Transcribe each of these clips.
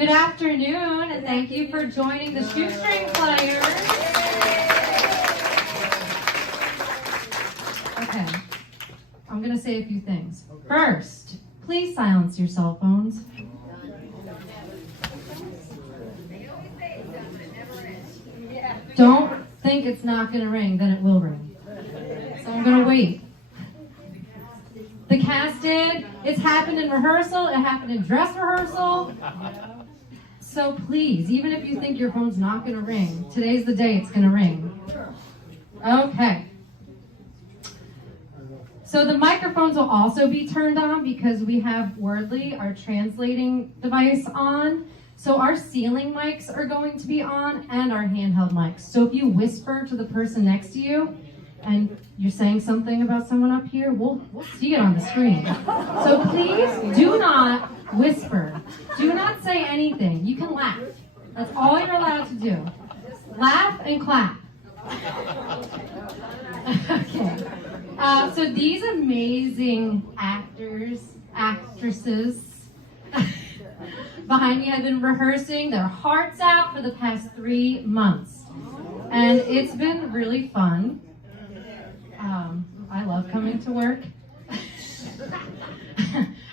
Good afternoon, and thank you for joining the Shoestring Players. Okay, I'm going to say a few things. First, please silence your cell phones. Don't think it's not going to ring, then it will ring. So I'm going to wait. The cast did. It's happened in rehearsal. It happened in dress rehearsal. So please, even if you think your phone's not going to ring, today's the day it's going to ring. Okay. So the microphones will also be turned on because we have Wordly, our translating device, on. So our ceiling mics are going to be on and our handheld mics. So if you whisper to the person next to you and you're saying something about someone up here, we'll see it on the screen. So please do not whisper. Do not say anything. You can laugh. That's all you're allowed to do. Laugh and clap. Okay. So these amazing actresses behind me have been rehearsing their hearts out for the past 3 months. And it's been really fun. I love coming to work.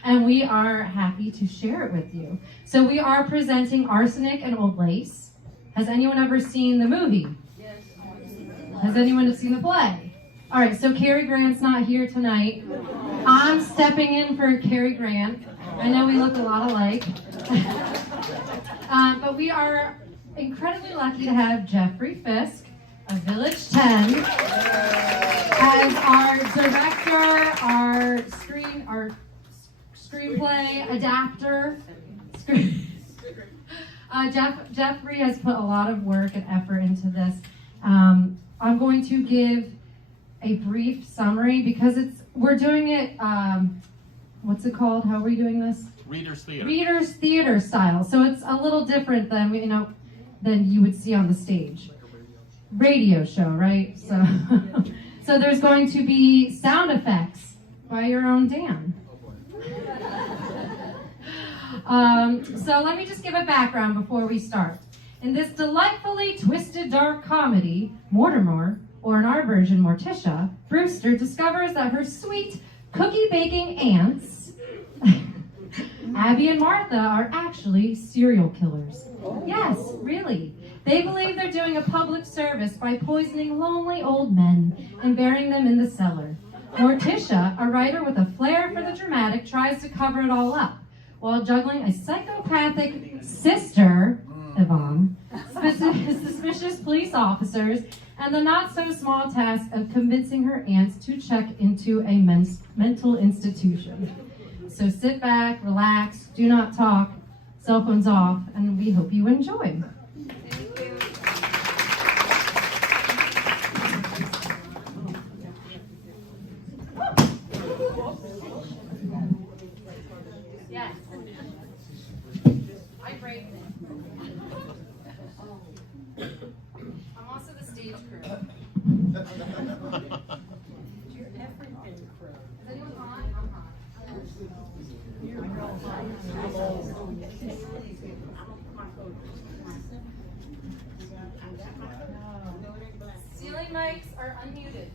And we are happy to share it with you. So we are presenting Arsenic and Old Lace. Has anyone ever seen the movie? Yes. Has anyone seen the play? All right, so Cary Grant's not here tonight. I'm stepping in for Cary Grant. I know we look a lot alike. But we are incredibly lucky to have Jeffrey Fisk of Village 10 as our director, our screenplay adapter. Jeffrey has put a lot of work and effort into this. I'm going to give a brief summary because we're doing it, what's it called? How are we doing this? Reader's Theater. Reader's Theater style. So it's a little different than you would see on the stage. Radio show, right? So, so there's going to be sound effects by your own Dan. So let me just give a background before we start. In this delightfully twisted dark comedy, Mortimer, or in our version, Morticia, Brewster discovers that her sweet cookie-baking aunts, Abby and Martha, are actually serial killers. Yes, really. They believe they're doing a public service by poisoning lonely old men and burying them in the cellar. Morticia, a writer with a flair for the dramatic, tries to cover it all up while juggling a psychopathic sister, Yvonne, suspicious police officers, and the not-so-small task of convincing her aunts to check into a mental institution. So sit back, relax, do not talk, cell phones off, and we hope you enjoy. Thank you. Yes. I break. I'm also the stage crew. You're everything crew. Is anyone hot? I'm hot. You're real hot. Ceiling mics are unmuted.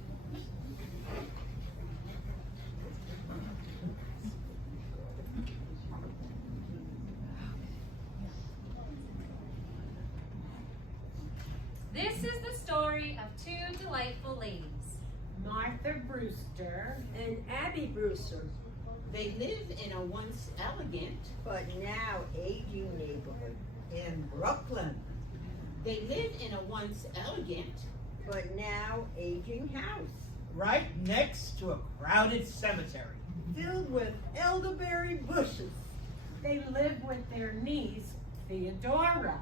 This is the story of two delightful ladies. Martha Brewster. And Abby Brewster, They live in a once elegant, but now aging neighborhood in Brooklyn, they live in a once elegant, but now aging house right next to a crowded cemetery. filled with elderberry bushes, They live with their niece, Theodora,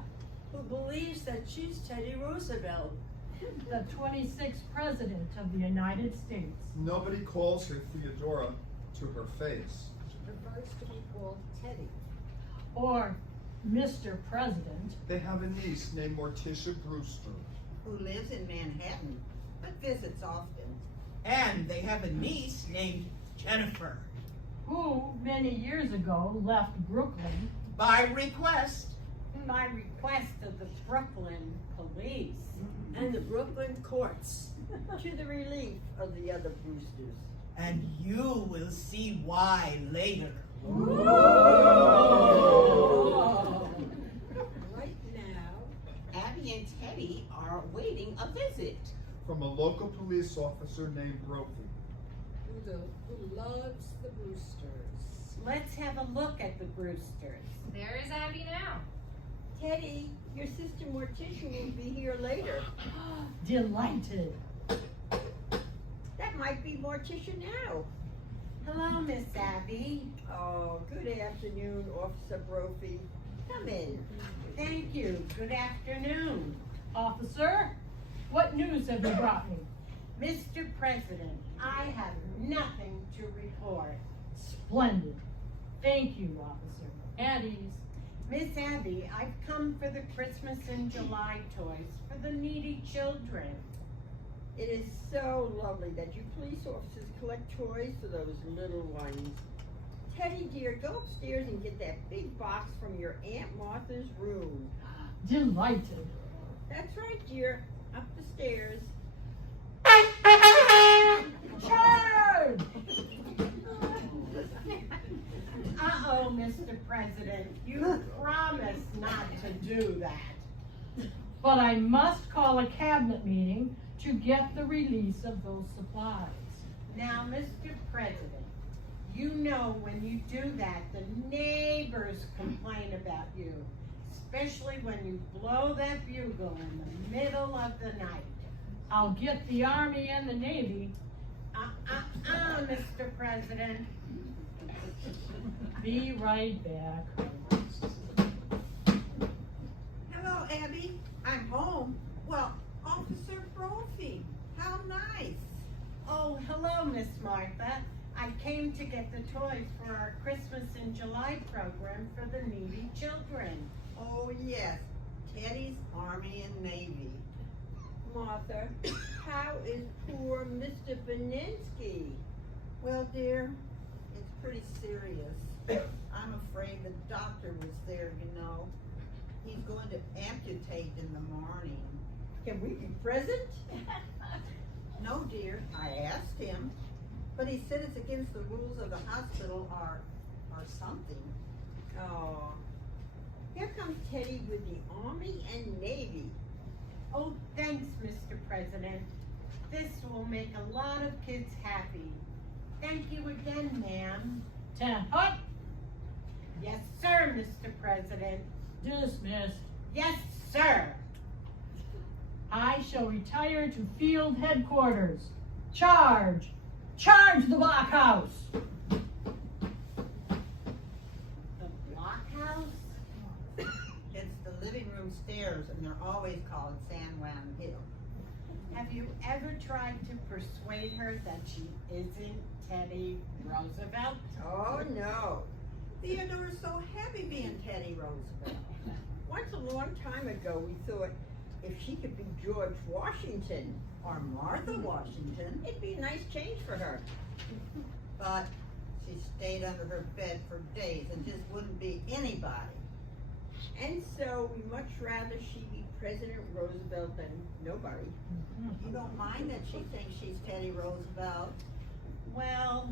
who believes that she's Teddy Roosevelt. the 26th President of the United States. Nobody calls her Theodora to her face. She prefers to be called Teddy. Or Mr. President. They have a niece named Morticia Brewster. Who lives in Manhattan, but visits often. And they have a niece named Jennifer. Who many years ago left Brooklyn By request. by request of the Brooklyn police. and the Brooklyn courts to the relief of the other Brewsters. And you will see why later. Right now, Abby and Teddy are awaiting a visit. From a local police officer named Brophy. Who loves the Brewsters. Let's have a look at the Brewsters. There is Abby now. Teddy, your sister Morticia will be here later. Delighted. That might be Morticia now. Hello, Miss Abby. Oh, good afternoon, Officer Brophy. Come in. Thank you. Good afternoon. Officer, what news have you brought me? Mr. President, I have nothing to report. Splendid. Thank you, officer. At ease. Miss Abby, I've come for the Christmas in July toys for the needy children. It is so lovely that you police officers collect toys for those little ones. Teddy, dear, go upstairs and get that big box from your Aunt Martha's room. Delighted. That's right, dear. Up the stairs. Charge! Uh-oh, Mr. President, you promised not to do that. But I must call a cabinet meeting to get the release of those supplies. Now, Mr. President, you know when you do that, the neighbors complain about you, especially when you blow that bugle in the middle of the night. I'll get the Army and the Navy. Mr. President. Be right back. Hello, Abby. I'm home. Well, Officer Brophy. How nice. Oh, hello, Miss Martha. I came to get the toys for our Christmas in July program for the needy children. Oh, yes. Teddy's Army and Navy. Martha, how is poor Mr. Beninsky? Well, dear, it's pretty serious. I'm afraid the doctor was there, you know. He's going to amputate in the morning. Can we be present? No, dear, I asked him. But he said it's against the rules of the hospital or something. Oh, here comes Teddy with the Army and Navy. Oh, thanks, Mr. President. This will make a lot of kids happy. Thank you again, ma'am. 10 hut. Yes, sir, Mr. President. Dismissed. Yes, sir. I shall retire to field headquarters. Charge! Charge the blockhouse! The blockhouse? It's the living room stairs, and they're always called San Juan Hill. Have you ever tried to persuade her that she isn't Teddy Roosevelt? Oh, no. Theodore's so happy being Teddy Roosevelt. Once a long time ago, we thought if she could be George Washington, Or Martha Washington. it'd be a nice change for her. But she stayed under her bed for days and just wouldn't be anybody. And so we much rather she be President Roosevelt than nobody. You don't mind that she thinks she's Teddy Roosevelt? Well,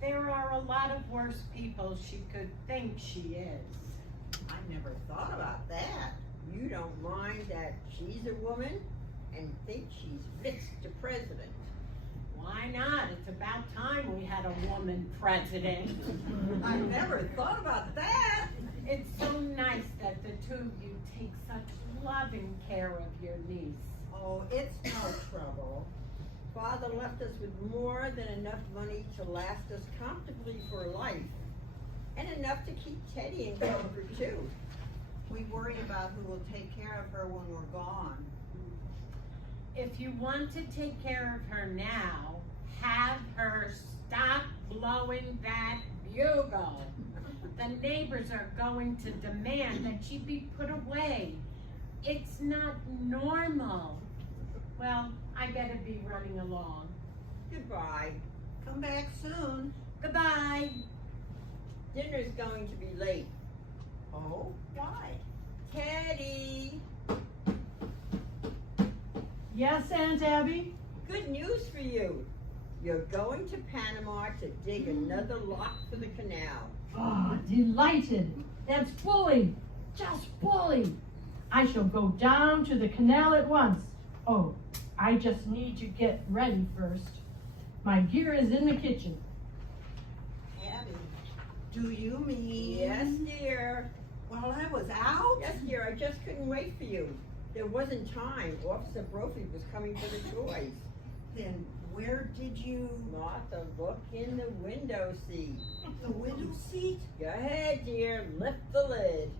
there are a lot of worse people she could think she is. I never thought about that. You don't mind that she's a woman and think she's Mr. President. Why not? It's about time we had a woman president. I never thought about that. It's so nice that the two of you take such loving care of your niece. Oh, it's no trouble. Father left us with more than enough money to last us comfortably for life. And enough to keep Teddy in comfort too. We worry about who will take care of her when we're gone. If you want to take care of her now, have her stop blowing that bugle. The neighbors are going to demand that she be put away. It's not normal. Well, I better be running along. Goodbye. Come back soon. Goodbye. Dinner's going to be late. Oh, why? Teddy, Yes, Aunt Abby? good news for you. You're going to Panama to dig another lock for the canal. Ah, delighted. That's bully. Just bully. I shall go down to the canal at once. Oh, I just need to get ready first. My gear is in the kitchen. Abby, do you mean? Yes, dear. While I was out? Yes, dear, I just couldn't wait for you. There wasn't time. Officer Brophy was coming for the toys. Then where did you? Martha, look in the window seat. The window seat? Go ahead, dear. Lift the lid.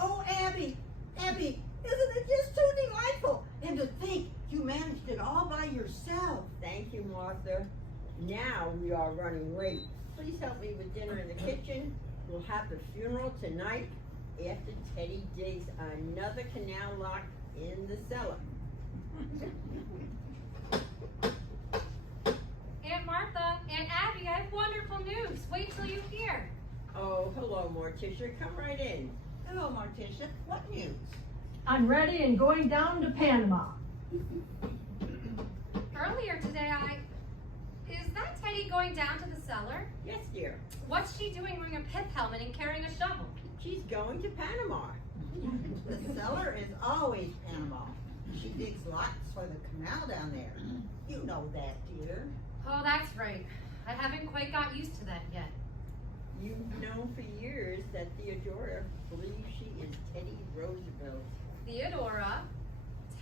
Oh, Abby, Abby, isn't it just so delightful? And to think you managed it all by yourself. Thank you, Martha. Now we are running late. Please help me with dinner in the kitchen. We'll have the funeral tonight after Teddy digs another canal lock in the cellar. Aunt Martha, Aunt Abby, I have wonderful news. Wait till you hear. Oh, hello, Morticia. Come right in. Hello, Morticia. What news? I'm ready and going down to Panama. Earlier today, is that Teddy going down to the cellar? Yes, dear. What's she doing wearing a pith helmet and carrying a shovel? She's going to Panama. The cellar is always Panama. She digs lots for the canal down there. You know that, dear. Oh, that's right. I haven't quite got used to that yet. You've known for years that Theodora believes she is Teddy Roosevelt. Theodora,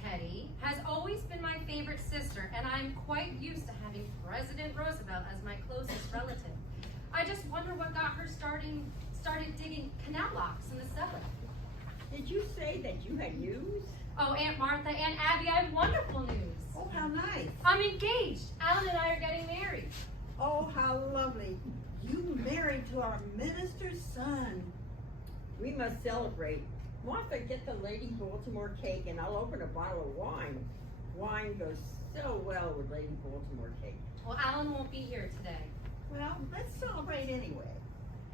Teddy, has always been my favorite sister, and I'm quite used to having President Roosevelt as my closest relative. I just wonder what got her started digging canal locks in the cellar. Did you say that you had news? Oh, Aunt Martha, Aunt Abby, I have wonderful news. Oh, how nice. I'm engaged. Alan and I are getting married. Oh, how lovely. You married to our minister's son. We must celebrate. Martha, get the Lady Baltimore cake and I'll open a bottle of wine. Wine goes so well with Lady Baltimore cake. Well, Alan won't be here today. Well, let's celebrate anyway.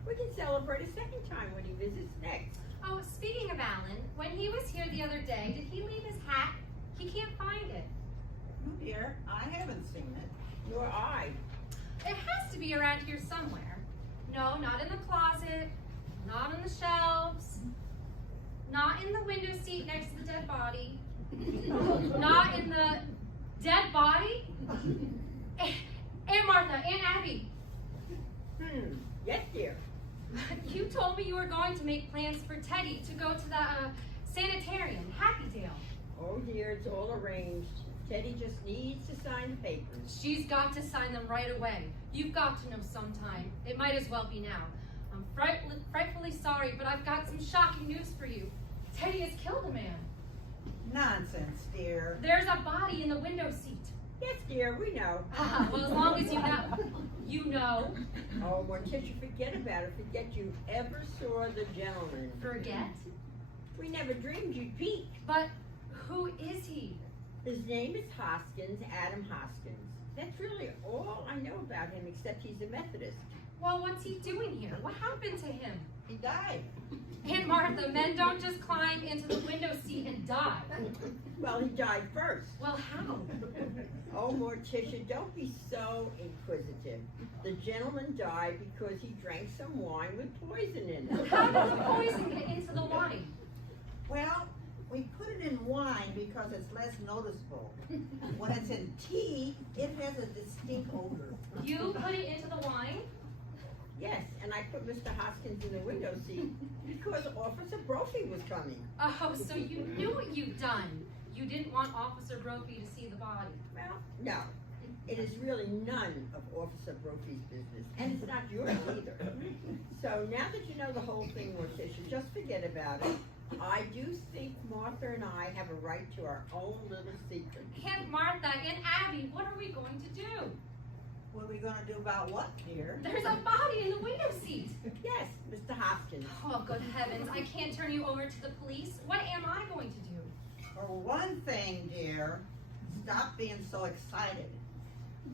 We can celebrate a second time when he visits next. Oh, speaking of Alan, when he was here the other day, did he leave his hat? He can't find it. Oh, dear, I haven't seen it. Nor I. It has to be around here somewhere. No, not in the closet, not on the shelves, not in the window seat next to the dead body, not in the dead body. Aunt Martha, Aunt Abby, Yes, dear. you told me you were going to make plans for Teddy to go to the sanitarium, Happydale. Oh, dear, it's all arranged. Teddy just needs to sign the papers. She's got to sign them right away. You've got to know sometime. It might as well be now. I'm frightfully sorry, but I've got some shocking news for you. Teddy has killed a man. Nonsense, dear. There's a body in the window seat. Yes, dear, we know. Well, as long as you know. Oh, Morticia, forget about it. Forget you ever saw the gentleman. Forget? We never dreamed you'd peek. But who is he? His name is Hoskins, Adam Hoskins. That's really all I know about him, except he's a Methodist. Well, what's he doing here? What happened to him? He died. Aunt Martha, men don't just climb into the window seat and die. Well, he died first. Well, how? Oh, Morticia, don't be so inquisitive. The gentleman died because he drank some wine with poison in it. How does the poison get into the wine? Well, we put it in wine because it's less noticeable. When it's in tea, it has a distinct odor. You put it into the wine? Yes, and I put Mr. Hoskins in the window seat because Officer Brophy was coming. Oh, so you knew what you'd done. You didn't want Officer Brophy to see the body. Well, no. It is really none of Officer Brophy's business, and it's not yours either. So now that you know the whole thing, Morticia, just forget about it. I do think Martha and I have a right to our own little secret. Aunt Martha, Aunt Abby, what are we going to do? What are we gonna do about what, dear? There's a body in the window seat. Yes, Mr. Hoskins. Oh, good heavens, I can't turn you over to the police. What am I going to do? For one thing, dear, stop being so excited.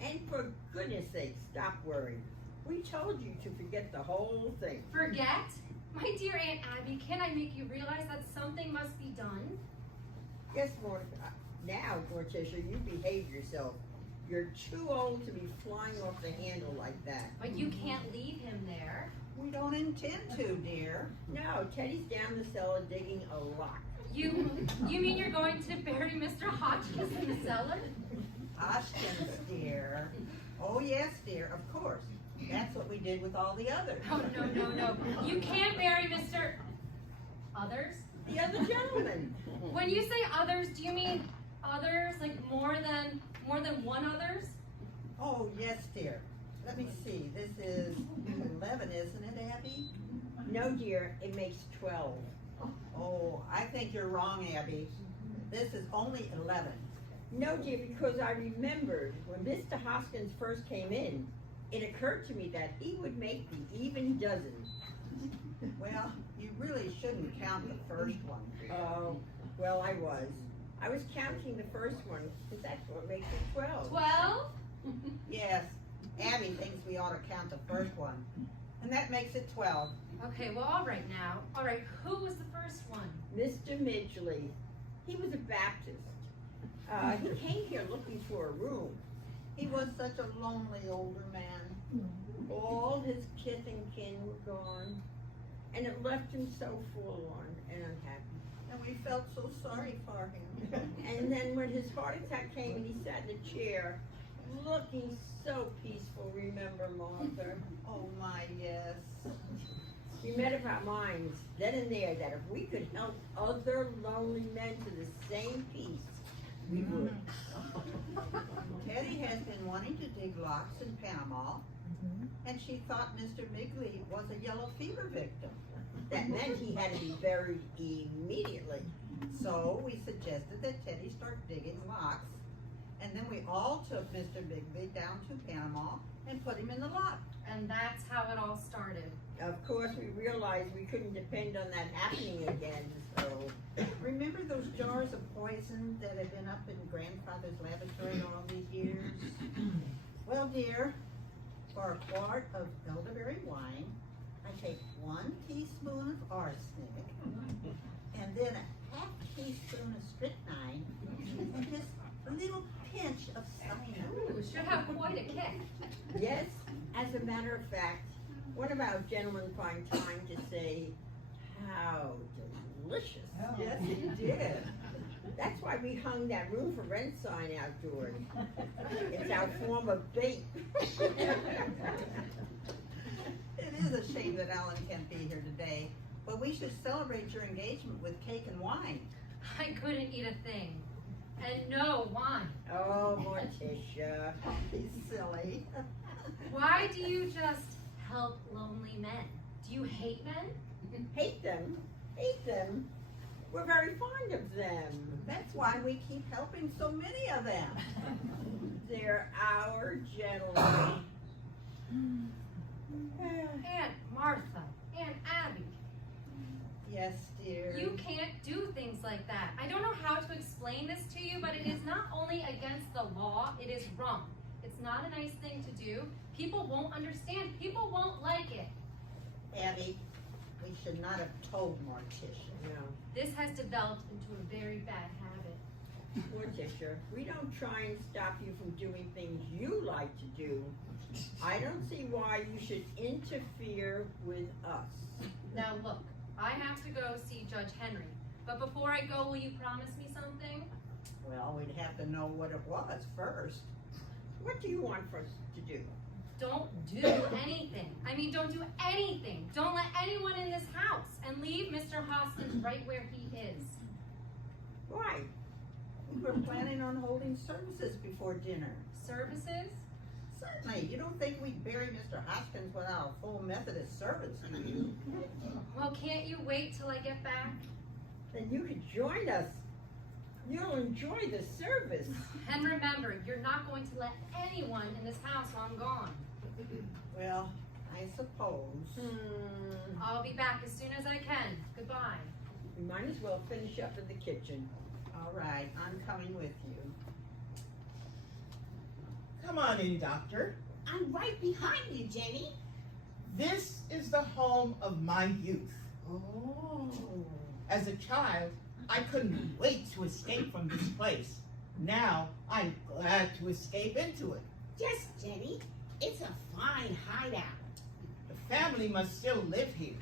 And for goodness sake, stop worrying. We told you to forget the whole thing. Forget? My dear Aunt Abby, can I make you realize that something must be done? Yes, now, Morticia, you behave yourself. You're too old to be flying off the handle like that. But you can't leave him there. We don't intend to, dear. No, Teddy's down the cellar digging a lock. You mean you're going to bury Mr. Hotchkiss in the cellar? Hoskins, dear. Oh, yes, dear, of course. That's what we did with all the others. Oh, no. You can't bury Mr. Others? The other gentleman. When you say others, do you mean others, like more than one others? Oh, yes, dear. Let me see. This is 11, isn't it, Abby? No, dear, it makes 12. Oh, I think you're wrong, Abby. This is only 11. No, dear, because I remembered when Mr. Hoskins first came in, it occurred to me that he would make the even dozen. Well, you really shouldn't count the first one. Oh, well, I was. I was counting the first one, because that's what makes it 12. 12? Yes, Abby thinks we ought to count the first one. And that makes it 12. Okay, well, all right now. All right, who was the first one? Mr. Midgley. He was a Baptist. He came here looking for a room. He was such a lonely older man. All his kith and kin were gone, and it left him so forlorn and unhappy. And we felt so sorry for him. And then when his heart attack came and he sat in a chair, looking so peaceful, remember, Martha? Oh my, yes. We made up our minds then and there that if we could help other lonely men to the same peace, we would. Teddy has been wanting to dig locks in Panama, and she thought Mr. Migley was a yellow fever victim. That meant he had to be buried immediately. So we suggested that Teddy start digging locks, and then we all took Mr. Migley down to Panama and put him in the lock. And that's how it all started. Of course, we realized we couldn't depend on that happening again, so... Remember those jars of poison that have been up in Grandfather's laboratory all these years? Well, dear, for a quart of elderberry wine, I take 1 teaspoon of arsenic, and then a half teaspoon of strychnine, and just a little pinch of cyanide. Ooh, should have quite a kick. Yes, as a matter of fact, one of our gentlemen find time to say, how delicious. Yes, he did. That's why we hung that room for rent sign outdoors. It's our form of bait. It is a shame that Alan can't be here today, but we should celebrate your engagement with cake and wine. I couldn't eat a thing. And no wine. Oh, Morticia. He's silly. Why do you just help lonely men? Do you hate men? Hate them? Hate them? We're very fond of them. That's why we keep helping so many of them. They're our gentlemen. Aunt Martha, Aunt Abby, Yes, dear. you can't do things like that. I don't know how to explain this to you, but it is not only against the law, it is wrong. It's not a nice thing to do. People won't understand. People won't like it. Abby, we should not have told Morticia. No. This has developed into a very bad habit. Morticia, we don't try and stop you from doing things you like to do. I don't see why you should interfere with us. Now look, I have to go see Judge Henry. But before I go, will you promise me something? Well, we'd have to know what it was first. What do you want for us to do? Don't do anything. I mean, don't do anything. Don't let anyone in this house and leave Mr. Hoskins right where he is. Why? We were planning on holding services before dinner. Services? Certainly. You don't think we'd bury Mr. Hoskins without a full Methodist service, do you? Well, can't you wait till I get back? Then you could join us. You'll enjoy the service. And remember, you're not going to let anyone in this house while I'm gone. Well, I suppose. I'll be back as soon as I can. Goodbye. We might as well finish up in the kitchen. All right, I'm coming with you. Come on in, Doctor. I'm right behind you, Jenny. This is the home of my youth. Oh. As a child, I couldn't wait to escape from this place. Now, I'm glad to escape into it. Yes, Jenny. It's a fine hideout. The family must still live here.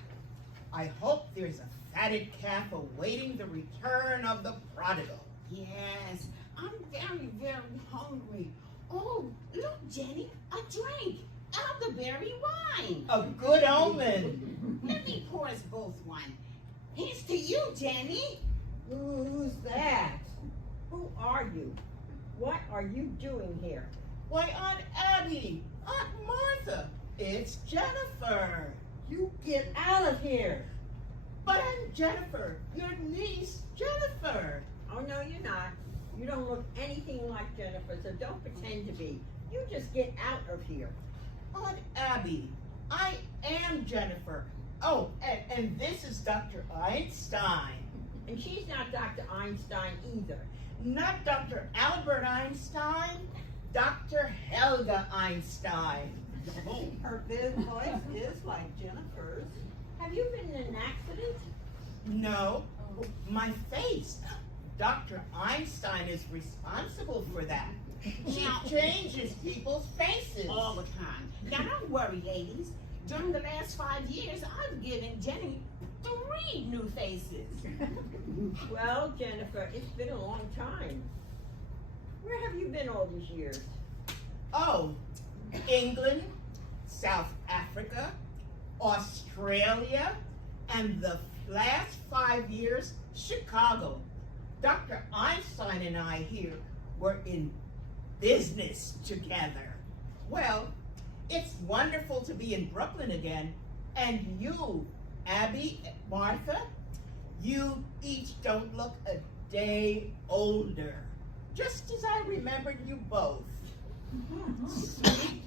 I hope there's a fatted calf awaiting the return of the prodigal. Yes, I'm very, very hungry. Oh, look, Jenny, a drink. Elderberry wine. A good omen. Let me pour us both one. Here's to you, Jenny. Who's that? Who are you? What are you doing here? Why, Aunt Abby, Aunt Martha, it's Jennifer. You get out of here! But I'm Jennifer, your niece, Jennifer. Oh, no, you're not. You don't look anything like Jennifer, so don't pretend to be. You just get out of here. Aunt Abby, I am Jennifer. Oh, and this is Dr. Einstein. And she's not Dr. Einstein either. Not Dr. Albert Einstein, Dr. Helga Einstein. Her big voice is like Jennifer's. Have you been in an accident? No, my face. Dr. Einstein is responsible for that. She changes people's faces. All the time. Now, don't worry, ladies. During the last 5 years, I've given Jenny 3 new faces. Well, Jennifer, it's been a long time. Where have you been all these years? Oh, England, South Africa, Australia, and the last 5 years, Chicago. Dr. Einstein and I here were in business together. Well, it's wonderful to be in Brooklyn again, and you, Abby, Martha, you each don't look a day older, just as I remembered you both. Sweet,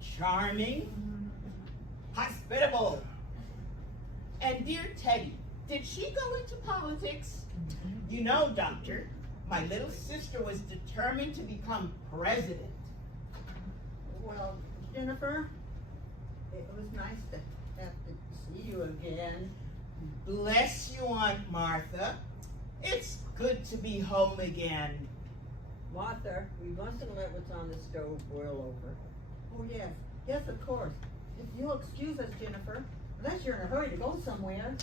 charming, hospitable. And dear Teddy, did she go into politics? You know, Doctor, my little sister was determined to become president. Well, Jennifer, it was nice to have to see you again. Bless you, Aunt Martha. It's good to be home again. Martha, we mustn't let what's on the stove boil over. Oh, yes. Yes, of course. If you'll excuse us, Jennifer, unless you're in a hurry to go somewhere.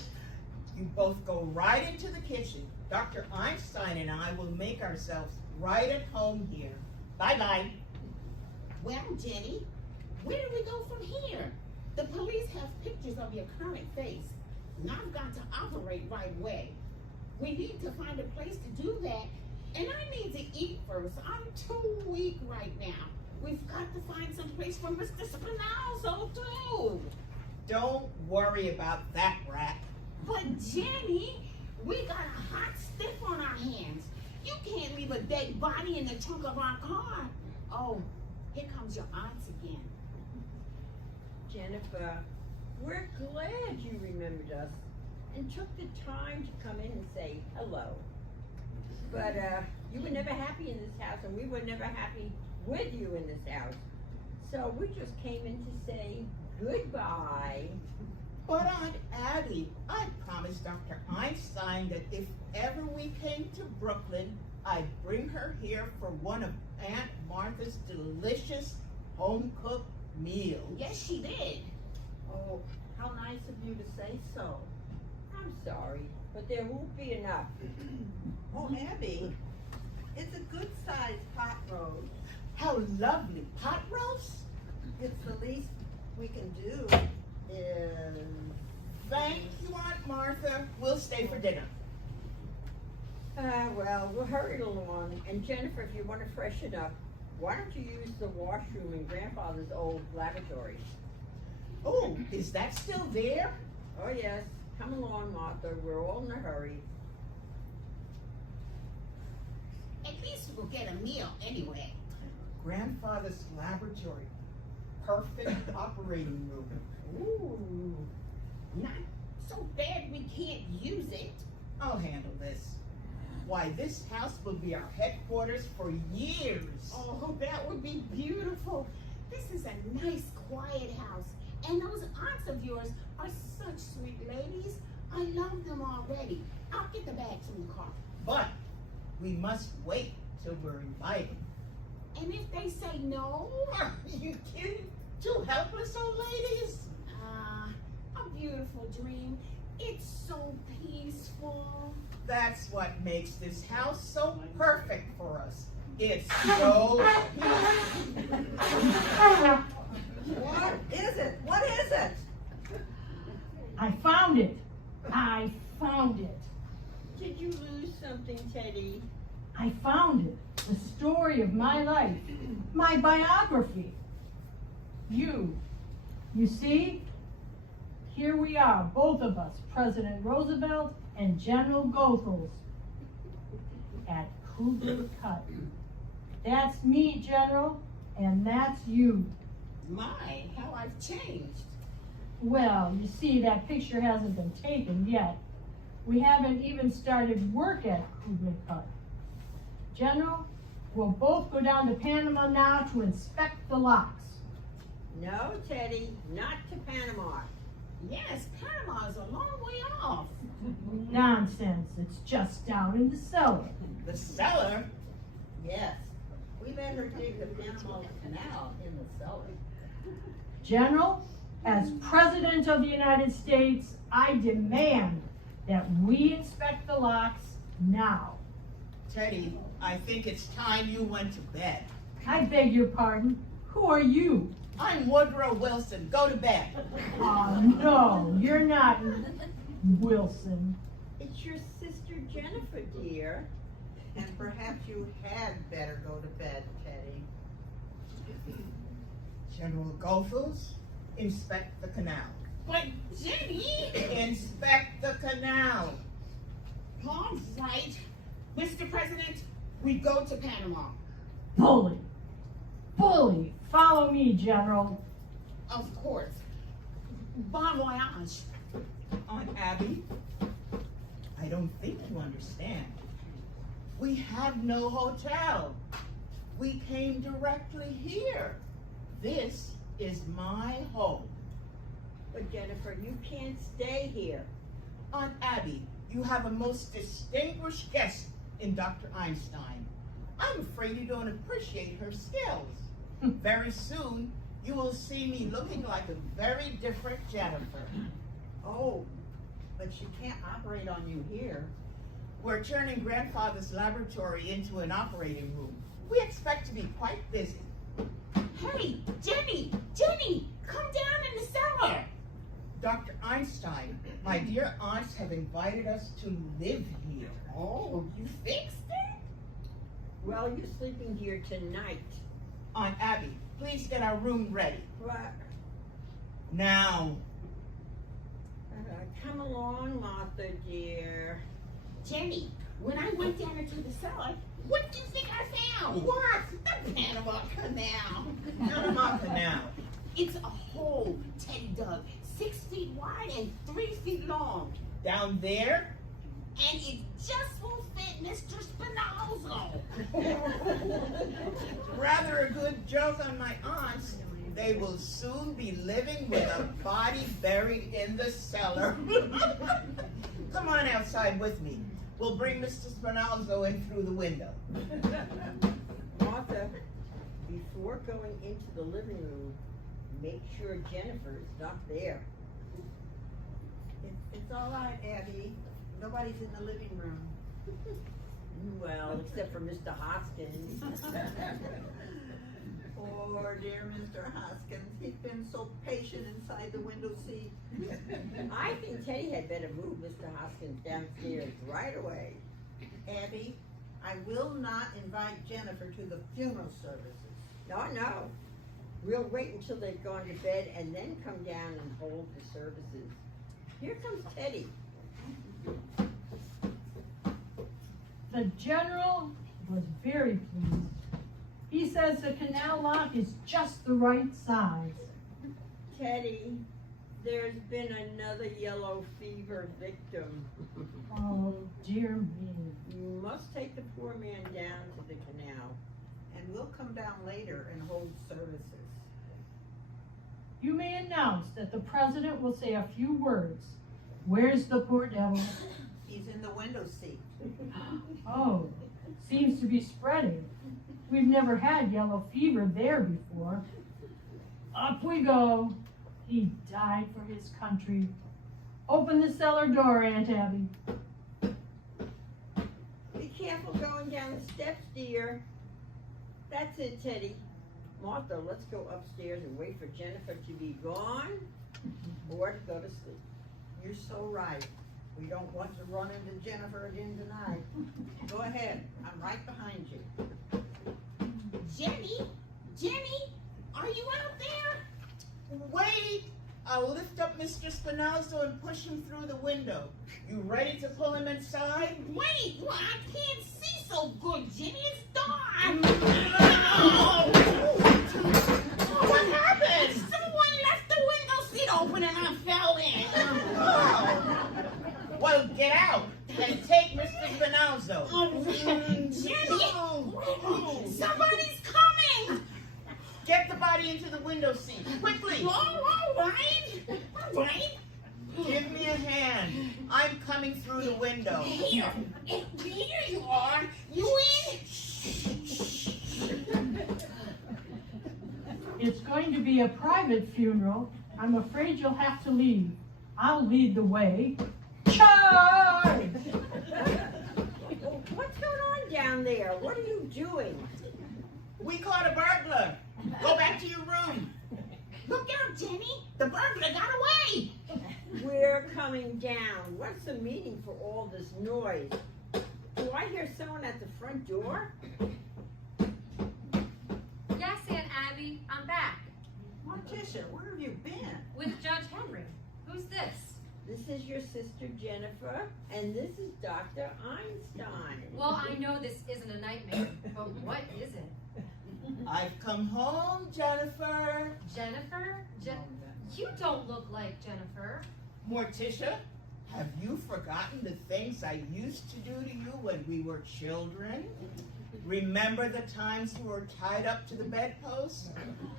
You both go right into the kitchen. Dr. Einstein and I will make ourselves right at home here. Bye-bye. Well, Jenny, where do we go from here? The police have pictures of your current face, and I've got to operate right away. We need to find a place to do that, and I need to eat first. I'm too weak right now. We've got to find some place for Mr. Spinazzo, too. Don't worry about that, brat. But Jenny, we got a hot stiff on our hands. You can't leave a dead body in the trunk of our car. Oh, here comes your aunts again. Jennifer, we're glad you remembered us and took the time to come in and say hello. But you were never happy in this house, and we were never happy with you in this house. So we just came in to say goodbye. But Aunt Abby, I promised Dr. Einstein that if ever we came to Brooklyn, I'd bring her here for one of Aunt Martha's delicious home-cooked meals. Yes, she did. Oh, how nice of you to say so. I'm sorry, but there won't be enough. Oh, Abby, it's a good-sized pot roast. How lovely. Pot roast? It's the least we can do is... Thank you, Aunt Martha. We'll stay for dinner. Well, we'll hurry along. And Jennifer, if you want to freshen up, why don't you use the washroom in Grandfather's old lavatory? Oh, is that still there? Oh, yes. Come along, Martha. We're all in a hurry. At least we'll get a meal anyway. Grandfather's laboratory. Perfect operating room. Ooh, not so bad we can't use it. I'll handle this. Why, this house will be our headquarters for years. Oh, that would be beautiful. This is a nice, quiet house. And those aunts of yours are such such sweet ladies. I love them already. I'll get the bags in the car. But we must wait till we're invited. And if they say no? Are you kidding? Two helpless old ladies? A beautiful dream. It's so peaceful. That's what makes this house so perfect for us. It's so What is it? What is it? I found it. I found it. Did you lose something, Teddy? I found it. The story of my life. My biography. You see? Here we are, both of us, President Roosevelt and General Goethals, at Kubla Cut. That's me, General, and that's you. My, how I've changed. Well, you see, that picture hasn't been taken yet. We haven't even started work at Kubla Cut. General, we'll both go down to Panama now to inspect the locks. No, Teddy, not to Panama. Yes, Panama's a long way off. Nonsense, it's just down in the cellar. the cellar. Yes, we let her dig the Panama Canal in the cellar. General, as President of the United States, I demand that we inspect the locks now. Teddy, I think it's time you went to bed. I beg your pardon, who are you? I'm Woodrow Wilson. Go to bed. Oh, no, you're not Wilson. It's your sister Jennifer, dear. And perhaps you had better go to bed, Teddy. General Goethals, inspect the canal. But Jenny, Inspect the canal. all right. Mr. President, we go to Panama. Bully. Bully. Follow me, General. Of course. Bon voyage. Aunt Abby, I don't think you understand. We have no hotel. We came directly here. This is my home. But Jennifer, you can't stay here. Aunt Abby, you have a most distinguished guest in Dr. Einstein. I'm afraid you don't appreciate her skills. Very soon, you will see me looking like a very different Jennifer. Oh, but she can't operate on you here. We're turning Grandfather's laboratory into an operating room. We expect to be quite busy. Hey, Jenny, come down in the cellar. Dr. Einstein, my dear aunts have invited us to live here. Oh, you fixed it? Well, you're sleeping here tonight. Aunt Abby, please get our room ready. What? Now. Come along, Martha, dear. Jenny, when I went down into the cellar, what do you think I found? What? The Panama Canal. Panama Canal. It's a hole Teddy dug, 6 feet wide and 3 feet long. Down there? And it just won't fit Mr. Spinozzo. Rather a good joke on my aunts. They will soon be living with a body buried in the cellar. Come on outside with me. We'll bring Mr. Spinozzo in through the window. Martha, before going into the living room, make sure Jennifer is not there. It's all right, Abby. Nobody's in the living room. Well, except for Mr. Hoskins. Poor dear Mr. Hoskins. He's been so patient inside the window seat. I think Teddy had better move Mr. Hoskins downstairs right away. Abby, I will not invite Jennifer to the funeral services. No. We'll wait until they've gone to bed and then come down and hold the services. Here comes Teddy. The General was very pleased. He says the canal lock is just the right size. Teddy, there's been another yellow fever victim. Oh, dear me. You must take the poor man down to the canal. And we'll come down later and hold services. you may announce that the president will say a few words. Where's the poor devil? He's in the window seat. Oh, seems to be spreading. We've never had yellow fever there before. Up we go. He died for his country. Open the cellar door, Aunt Abby. Be careful going down the steps, dear. That's it, Teddy. Martha, let's go upstairs and wait for Jennifer to be gone or to go to sleep. You're so right. We don't want to run into Jennifer again tonight. Go ahead. I'm right behind you. Jenny, are you out there? Wait! I'll lift up Mr. Spinazzo and push him through the window. You ready to pull him inside? Wait, well, I can't see so good, Jenny. It's dark. What happened? Someone left the window seat open and I fell in. Oh. Well, get out and take Mr. Spinazzo. Jenny, somebody's coming. Get the body into the window seat, quickly. All right. Give me a hand. I'm coming through the window. Here you are. You in? It's going to be a private funeral. I'm afraid you'll have to leave. I'll lead the way. Charge! What's going on down there? What are you doing? We caught a burglar. Go back to your room. Look out, Jenny. The burglar got away. We're coming down. What's the meaning for all this noise? Do I hear someone at the front door? Yes, Aunt Abby, I'm back. Morticia, where have you been? With Judge Henry. Who's this? This is your sister Jennifer, and this is Dr. Einstein. Well, I know this isn't a nightmare, but what is it? I've come home, Jennifer. Jennifer? You don't look like Jennifer. Morticia, have you forgotten the things I used to do to you when we were children? Remember the times you were tied up to the bedpost?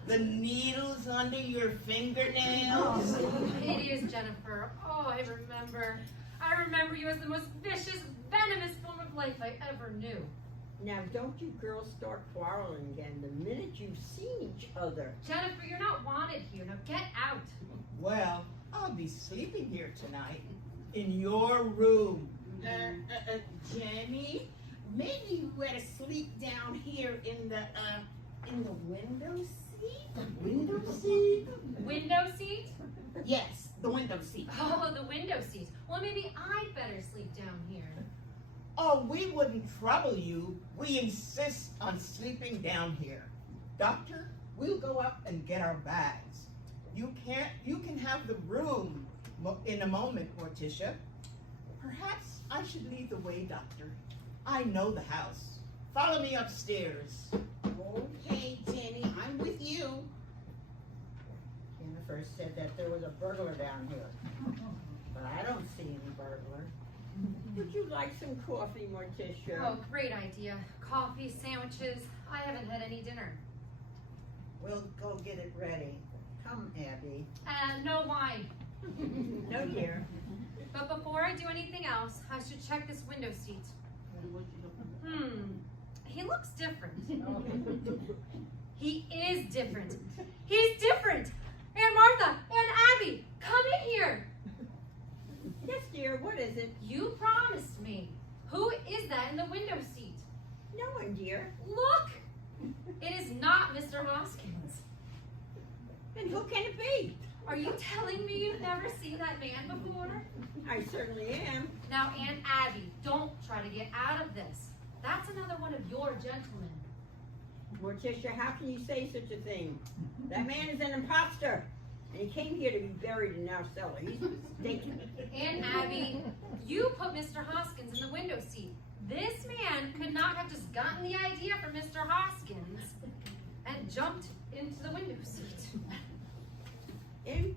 The needles under your fingernails? It is Jennifer. Oh, I remember. I remember you as the most vicious, venomous form of life I ever knew. Now, don't you girls start quarreling again the minute you've seen each other. Jennifer, you're not wanted here. Now get out. Well, I'll be sleeping here tonight. In your room. Jenny, maybe you better sleep down here in the window seat. Window seat? Window seat? Yes, the window seat. Oh, the window seat. Well, maybe I'd better sleep down here. Oh, we wouldn't trouble you. We insist on sleeping down here. Doctor, we'll go up and get our bags. You can have the room in a moment, Morticia. Perhaps I should lead the way, Doctor. I know the house. Follow me upstairs. Okay, Jenny, I'm with you. Jennifer said that there was a burglar down here. But I don't see any burglar. Would you like some coffee, Morticia? Oh, great idea. Coffee, sandwiches. I haven't had any dinner. We'll go get it ready. Come, Abby. No wine. No, dear. But before I do anything else, I should check this window seat. He looks different. He is different. He's different. Aunt Martha, Aunt Abby, come in here. Yes, dear, what is it? You promised me. Who is that in the window seat? No one, dear. Look! It is not Mr. Hoskins. Then who can it be? Are you telling me you've never seen that man before? I certainly am. Now, Aunt Abby, don't try to get out of this. That's another one of your gentlemen. Morticia, how can you say such a thing? That man is an imposter. And he came here to be buried in our cellar. He's mistaken. Aunt Abby, you put Mr. Hoskins in the window seat. This man could not have just gotten the idea from Mr. Hoskins and jumped into the window seat. He's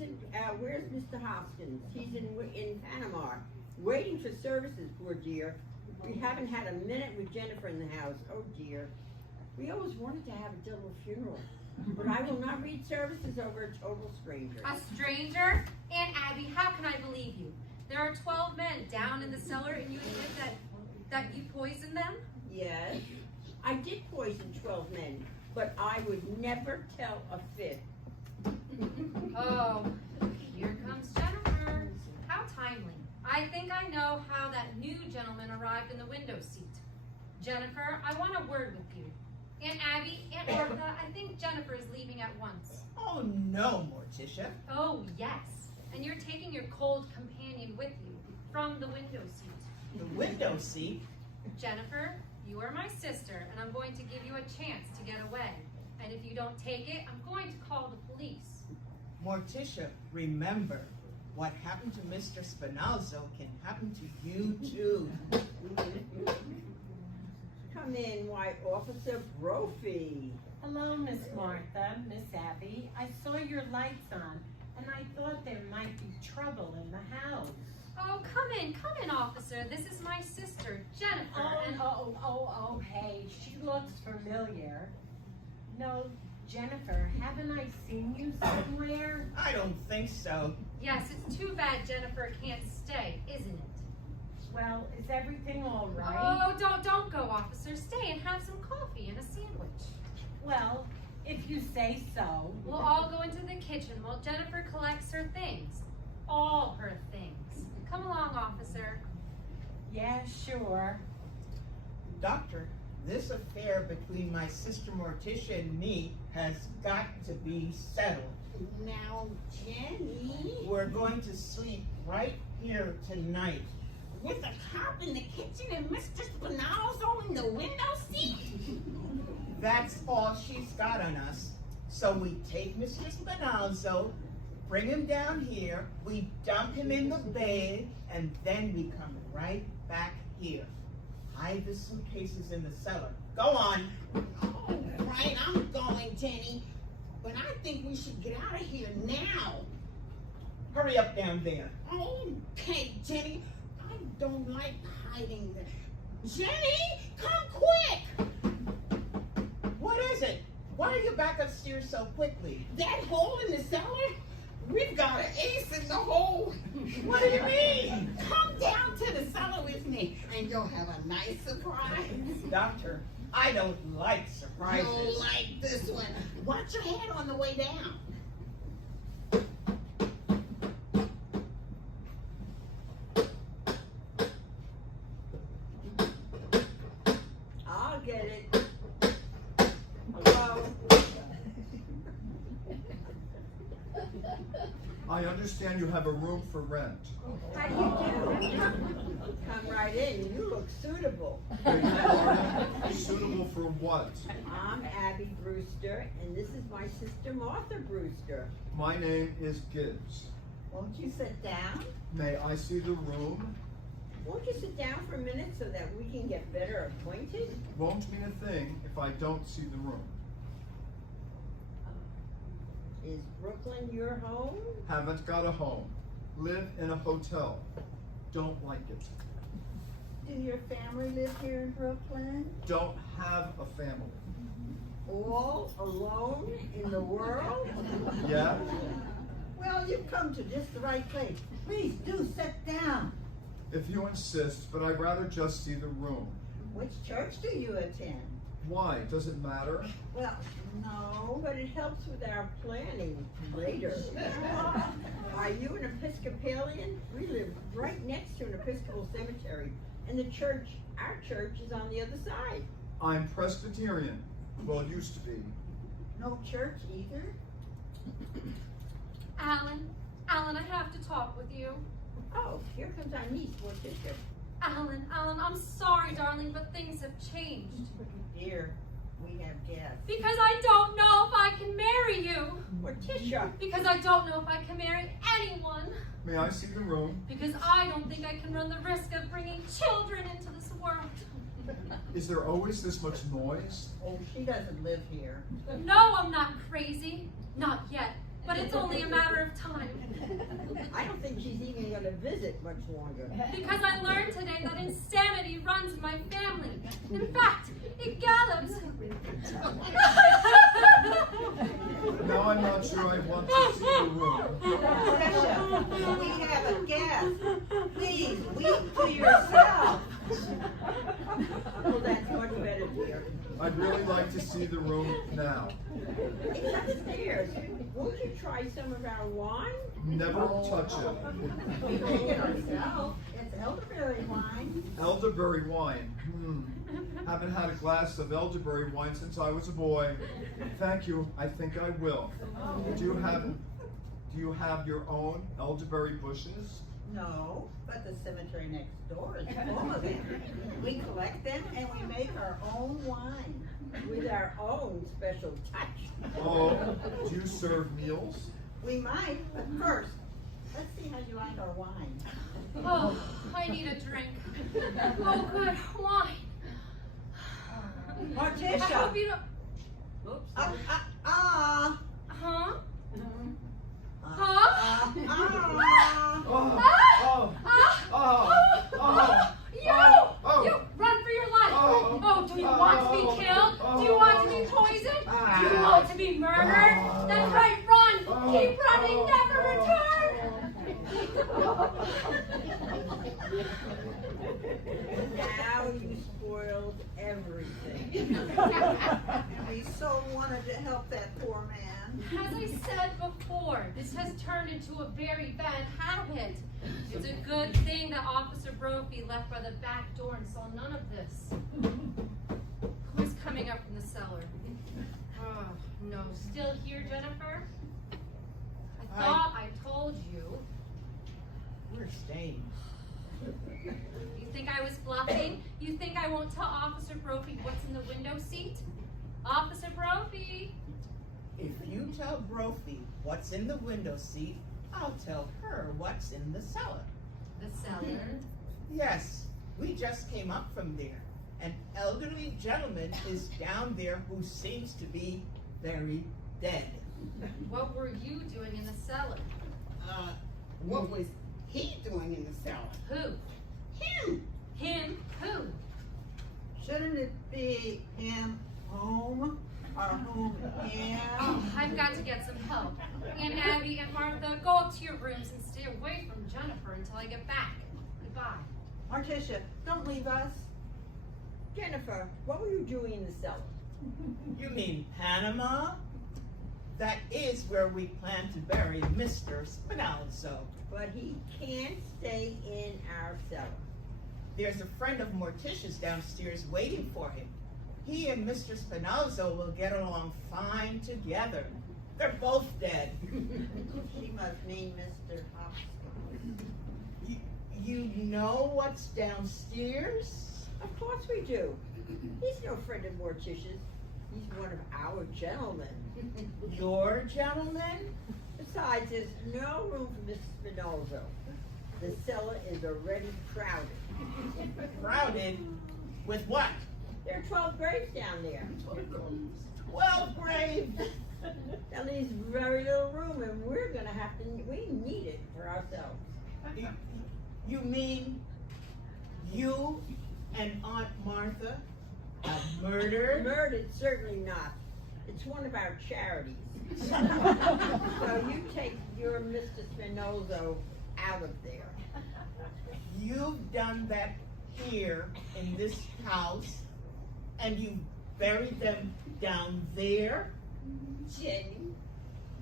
in, where's Mr. Hoskins? He's in Panama, waiting for services, poor dear. We haven't had a minute with Jennifer in the house. Oh dear. We always wanted to have a double funeral. but I will not read services over a total stranger. A stranger? Aunt Abby, how can I believe you? There are 12 men down in the cellar and you admit that you poisoned them? Yes, I did poison 12 men, but I would never tell a fib. Oh, here comes Jennifer. How timely. I think I know how that new gentleman arrived in the window seat. Jennifer, I want a word with you. Aunt Abby, Aunt Martha, I think Jennifer is leaving at once. Oh no, Morticia. Oh, yes. And you're taking your cold companion with you from the window seat. The window seat? Jennifer, you are my sister, and I'm going to give you a chance to get away. And if you don't take it, I'm going to call the police. Morticia, remember, what happened to Mr. Spinalzo can happen to you too. Come in, White Officer Brophy. Hello, Miss Martha, Miss Abby. I saw your lights on, and I thought there might be trouble in the house. Oh, come in, officer. This is my sister, Jennifer. and Hey, she looks familiar. No, Jennifer, haven't I seen you somewhere? I don't think so. Yes, it's too bad Jennifer can't stay, isn't it? Well, is everything all right? Oh, don't go, officer. Stay and have some coffee and a sandwich. Well, if you say so. We'll all go into the kitchen while Jennifer collects her things. All her things. Come along, officer. Yeah, sure. Doctor, this affair between my sister Morticia and me has got to be settled. Now, Jenny, We're going to sleep right here tonight. with a cop in the kitchen and Mr. Spinalzo in the window seat? That's all she's got on us. So we take Mr. Spinalzo, bring him down here, we dump him in the bed, and then we come right back here. Hide the suitcases in the cellar. Go on. All right, I'm going, Jenny. But I think we should get out of here now. Hurry up down there. Okay, Jenny. I don't like hiding there. Jenny, come quick! What is it? Why are you back upstairs so quickly? That hole in the cellar? We've got an ace in the hole. What do you mean? Come down to the cellar with me, and you'll have a nice surprise. Doctor, I don't like surprises. You'll like this one. Watch your head on the way down. I'll get it. Hello? I understand you have a room for rent. How do you do? Come right in. You look suitable. Beg your pardon? Suitable for what? I'm Abby Brewster, and this is my sister Martha Brewster. My name is Gibbs. Won't you sit down? May I see the room? Won't you sit down for a minute so that we can get better acquainted? Won't mean a thing if I don't see the room. Is Brooklyn your home? Haven't got a home. Live in a hotel. Don't like it. Do your family live here in Brooklyn? Don't have a family. All alone in the world? Yeah? Well, you've come to just the right place. Please do sit down. If you insist, but I'd rather just see the room. Which church do you attend? Why? Does it matter? Well, no. But it helps with our planning later. Are you an Episcopalian? We live right next to an Episcopal cemetery, and the church, our church, is on the other side. I'm Presbyterian. Well, used to be. No church either? Alan, I have to talk with you. Oh, here comes our niece, Morticia. Alan, I'm sorry, darling, but things have changed. Dear, we have guests. Because I don't know if I can marry you. Morticia! Because I don't know if I can marry anyone. May I see the room? Because I don't think I can run the risk of bringing children into this world. Is there always this much noise? Oh, she doesn't live here. No, I'm not crazy. Not yet. But it's only a matter of time. I don't think she's even going to visit much longer. Because I learned today that insanity runs in my family. In fact, it gallops. Now I'm not sure I want to see the room. Patricia, we have a guest. Please, weep to yourself. Well, that's much better, dear. I'd really like to see the room now. It's upstairs. Won't you try some of our wine? Never touch it. We make it ourselves. It's elderberry wine. Elderberry wine. Haven't had a glass of elderberry wine since I was a boy. Thank you. I think I will. Do you have your own elderberry bushes? No, but the cemetery next door is full of them. We collect them and we make our own wine. With our own special touch. Oh, do you serve meals? We might, but first, let's see how you like our wine. Oh, I need a drink. Oh, good wine. I Morticia! hope you don't. Oops. Huh? Oh, Huh? oh, oh, You run for your life. Oh, do you want to be killed? Do you want to be poisoned? Do you want to be murdered? Then right, run. Keep running, never return. Now you spoiled everything. We so wanted to help that poor man. As I said before, this has turned into a very bad habit. It's a good thing that Officer Brophy left by the back door and saw none of this. Who's coming up from the cellar? Oh, no. Still here, Jennifer? I thought I told you. We're staying. You think I was bluffing? You think I won't tell Officer Brophy what's in the window seat? Officer Brophy! If you tell Brophy what's in the window seat, I'll tell her what's in the cellar. The cellar? Yes, we just came up from there. An elderly gentleman is down there who seems to be very dead. What were you doing in the cellar? What was he doing in the cellar? Who? Him! Him? Who? Shouldn't it be him home or home him? Oh, I've got to get some help. Aunt Abby and Martha, go up to your rooms and stay away from Jennifer until I get back. Goodbye. Morticia, don't leave us. Jennifer, what were you doing in the cellar? You mean Panama? That is where we plan to bury Mr. Spinalzo. But he can't stay in our cellar. There's a friend of Morticia's downstairs waiting for him. He and Mr. Spinalzo will get along fine together. They're both dead. She must mean Mr. Hopkins. You know what's downstairs? Of course we do. He's no friend of Morticia's. He's one of our gentlemen. Your gentleman? Besides, there's no room for Mrs. Spinalzo. The cellar is already crowded. Crowded? With what? There are 12 graves down there. 12 graves! That leaves very little room, and we need it for ourselves. You mean you and Aunt Martha are murdered? Murdered, certainly not. It's one of our charities. So you take your Mr. Spinalzo out of there. You've done that here in this house, and you buried them down there? Jenny,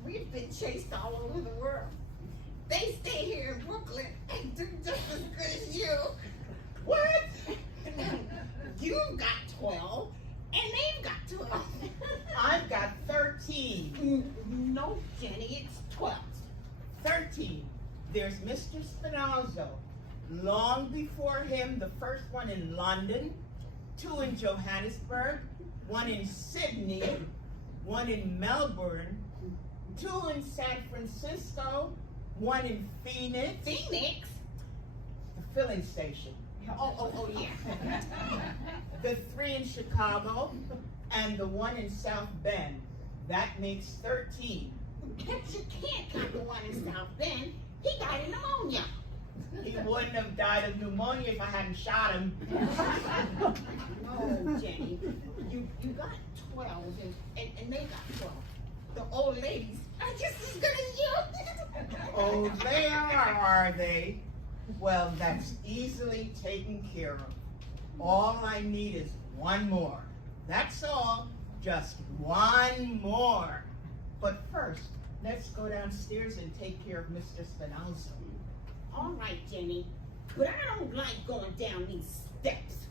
we've been chased all over the world. They stay here in Brooklyn and do just as good as you. What? You've got 12, and they've got 12. I've got 13. No, Jenny, it's 12. 13. There's Mr. Spinalzo. Long before him, the first one in London, 2 in Johannesburg, 1 in Sydney, 1 in Melbourne, 2 in San Francisco, 1 in Phoenix. Phoenix? The filling station. Oh, yeah. The 3 in Chicago, and the 1 in South Bend. That makes 13. But you can't count the one in South Bend. He died of pneumonia. He wouldn't have died of pneumonia if I hadn't shot him. No, Jenny. You got 12, and they got 12. The old ladies are just as good as you. Oh, they are they? Well, that's easily taken care of. All I need is one more. That's all. Just one more. But first, let's go downstairs and take care of Mr. Spinozzo. All right, Jenny, but I don't like going down these steps.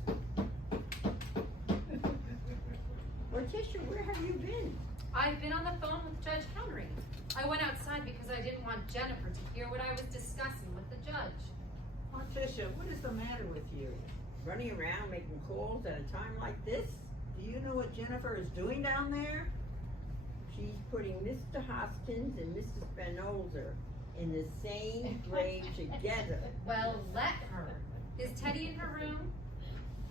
Morticia, where have you been? I've been on the phone with Judge Henry. I went outside because I didn't want Jennifer to hear what I was discussing with the judge. Morticia, what is the matter with you? Running around making calls at a time like this? Do you know what Jennifer is doing down there? She's putting Mr. Hoskins and Mr. Spinoza in the same grave together. Well, let her. Is Teddy in her room?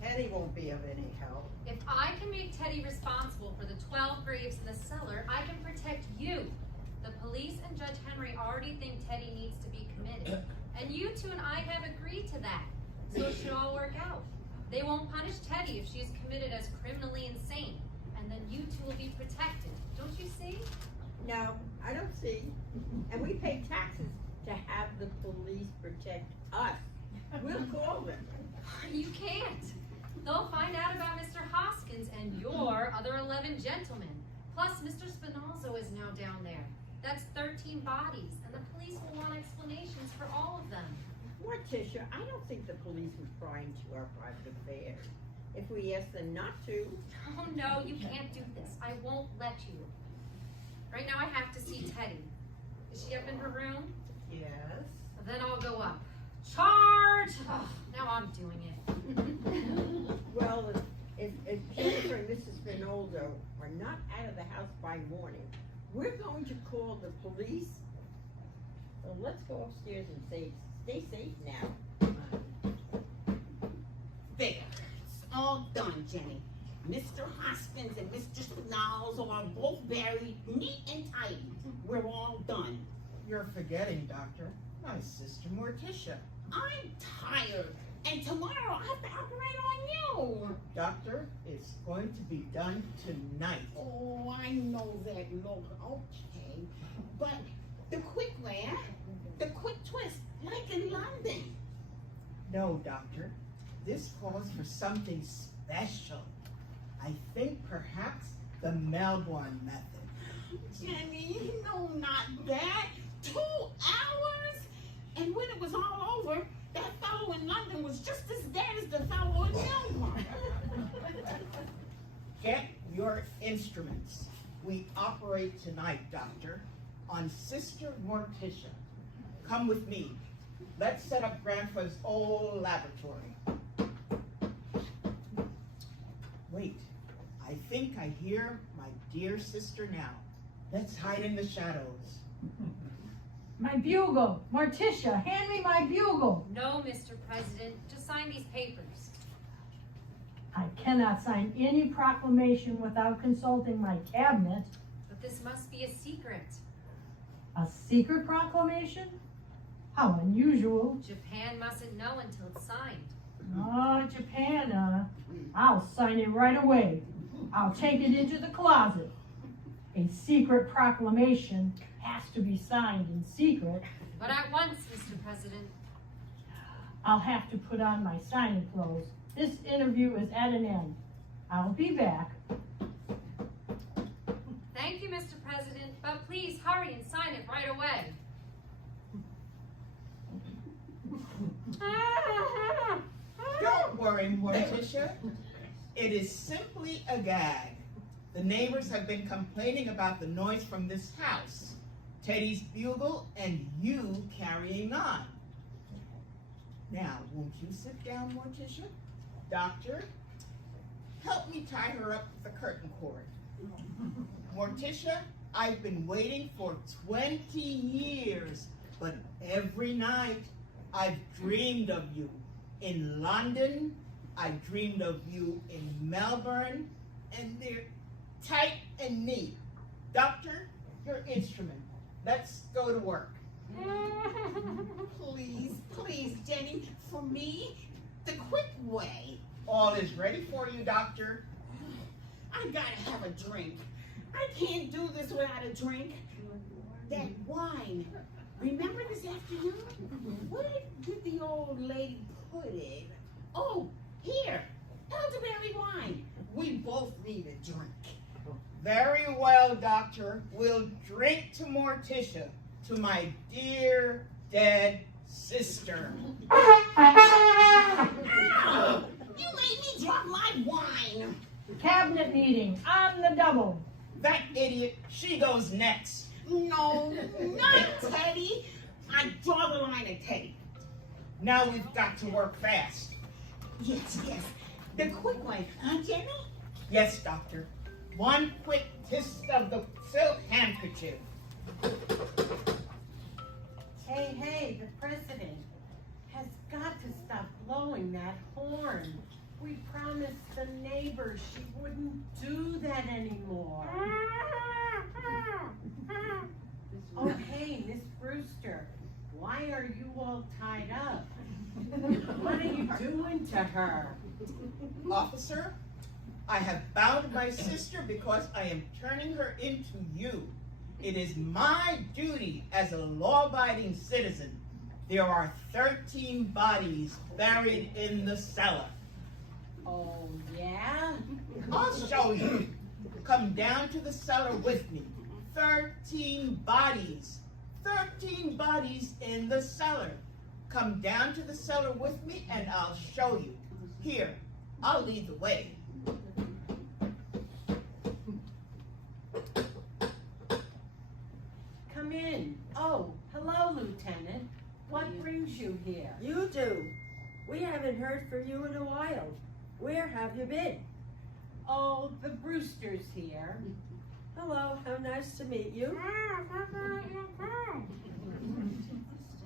Teddy won't be of any help. If I can make Teddy responsible for the 12 graves in the cellar, I can protect you. The police and Judge Henry already think Teddy needs to be committed. And you two and I have agreed to that. So it should all work out. They won't punish Teddy if she is committed as criminally insane. And then you two will be protected. Don't you see? No, I don't see. And we pay taxes to have the police protect us. We'll call them. You can't. They'll find out about Mr. Hoskins and your other 11 gentlemen. Plus, Mr. Spinozzo is now down there. That's 13 bodies, and the police will want explanations for all of them. Morticia, I don't think the police would pry into our private affairs. If we ask them not to. Oh no, you can't do this. I won't let you. Right now I have to see Teddy. Is she up in her room? Yes. Then I'll go up. Charge! Oh, now I'm doing it. Well, if Jennifer and Mrs. Spinoza are not out of the house by morning, we're going to call the police. So let's go upstairs and stay safe now. There, it's all done, Jenny. Mr. Hoskins and Mr. Spinozzo are both buried neat and tidy. We're all done. You're forgetting, Doctor, my sister Morticia. I'm tired, and tomorrow I have to operate on you. Doctor, it's going to be done tonight. Oh, I know that, look, okay. But the quick way, the quick twist, like in London. No, Doctor. This calls for something special. I think perhaps the Melbourne method. Jenny, no, not that. 2 hours? And when it was all over, that fellow in London was just as bad as the fellow in Melbourne. Get your instruments. We operate tonight, Doctor, on Sister Morticia. Come with me. Let's set up Grandpa's old laboratory. Wait, I think I hear my dear sister now. Let's hide in the shadows. My bugle! Morticia, hand me my bugle! No, Mr. President. Just sign these papers. I cannot sign any proclamation without consulting my cabinet. But this must be a secret. A secret proclamation? How unusual. Japan mustn't know until it's signed. Oh, Japan, I'll sign it right away. I'll take it into the closet. A secret proclamation has to be signed in secret. But at once, Mr. President. I'll have to put on my signing clothes. This interview is at an end. I'll be back. Thank you, Mr. President, but please hurry and sign it right away. Don't worry, Morticia. It is simply a gag. The neighbors have been complaining about the noise from this house, Teddy's bugle, and you carrying on. Now, won't you sit down, Morticia? Doctor, help me tie her up with the curtain cord. Morticia, I've been waiting for 20 years, but every night I've dreamed of you. In London, I dreamed of you in Melbourne, and they're tight and neat. Doctor, your instrument. Let's go to work. Please, please, Jenny, for me, the quick way. All is ready for you, Doctor. I gotta have a drink. I can't do this without a drink. That wine. Remember this afternoon? Where did the old lady put it? Oh, here. Elderberry wine. We both need a drink. Very well, Doctor. We'll drink to Morticia, to my dear dead sister. Ow! You made me drop my wine. Cabinet meeting on the double. That idiot, she goes next. No, not Teddy. I draw the line at Teddy. Now we've got to work fast. Yes. The quick one, huh, Jenny? Yes, Doctor. One quick kiss of the silk handkerchief. Hey, the president has got to stop blowing that horn. We promised the neighbors she wouldn't do that anymore. Oh, hey, Miss Brewster, why are you all tied up? What are you doing to her? Officer, I have bound my sister because I am turning her into you. It is my duty as a law-abiding citizen. There are 13 bodies buried in the cellar. Oh, yeah? I'll show you. Come down to the cellar with me. 13 bodies. 13 bodies in the cellar. Come down to the cellar with me and I'll show you. Here, I'll lead the way. Come in. Oh, hello, Lieutenant. What brings you here? You do. We haven't heard from you in a while. Where have you been? Oh, the Brewster's here. Hello, how nice to meet you.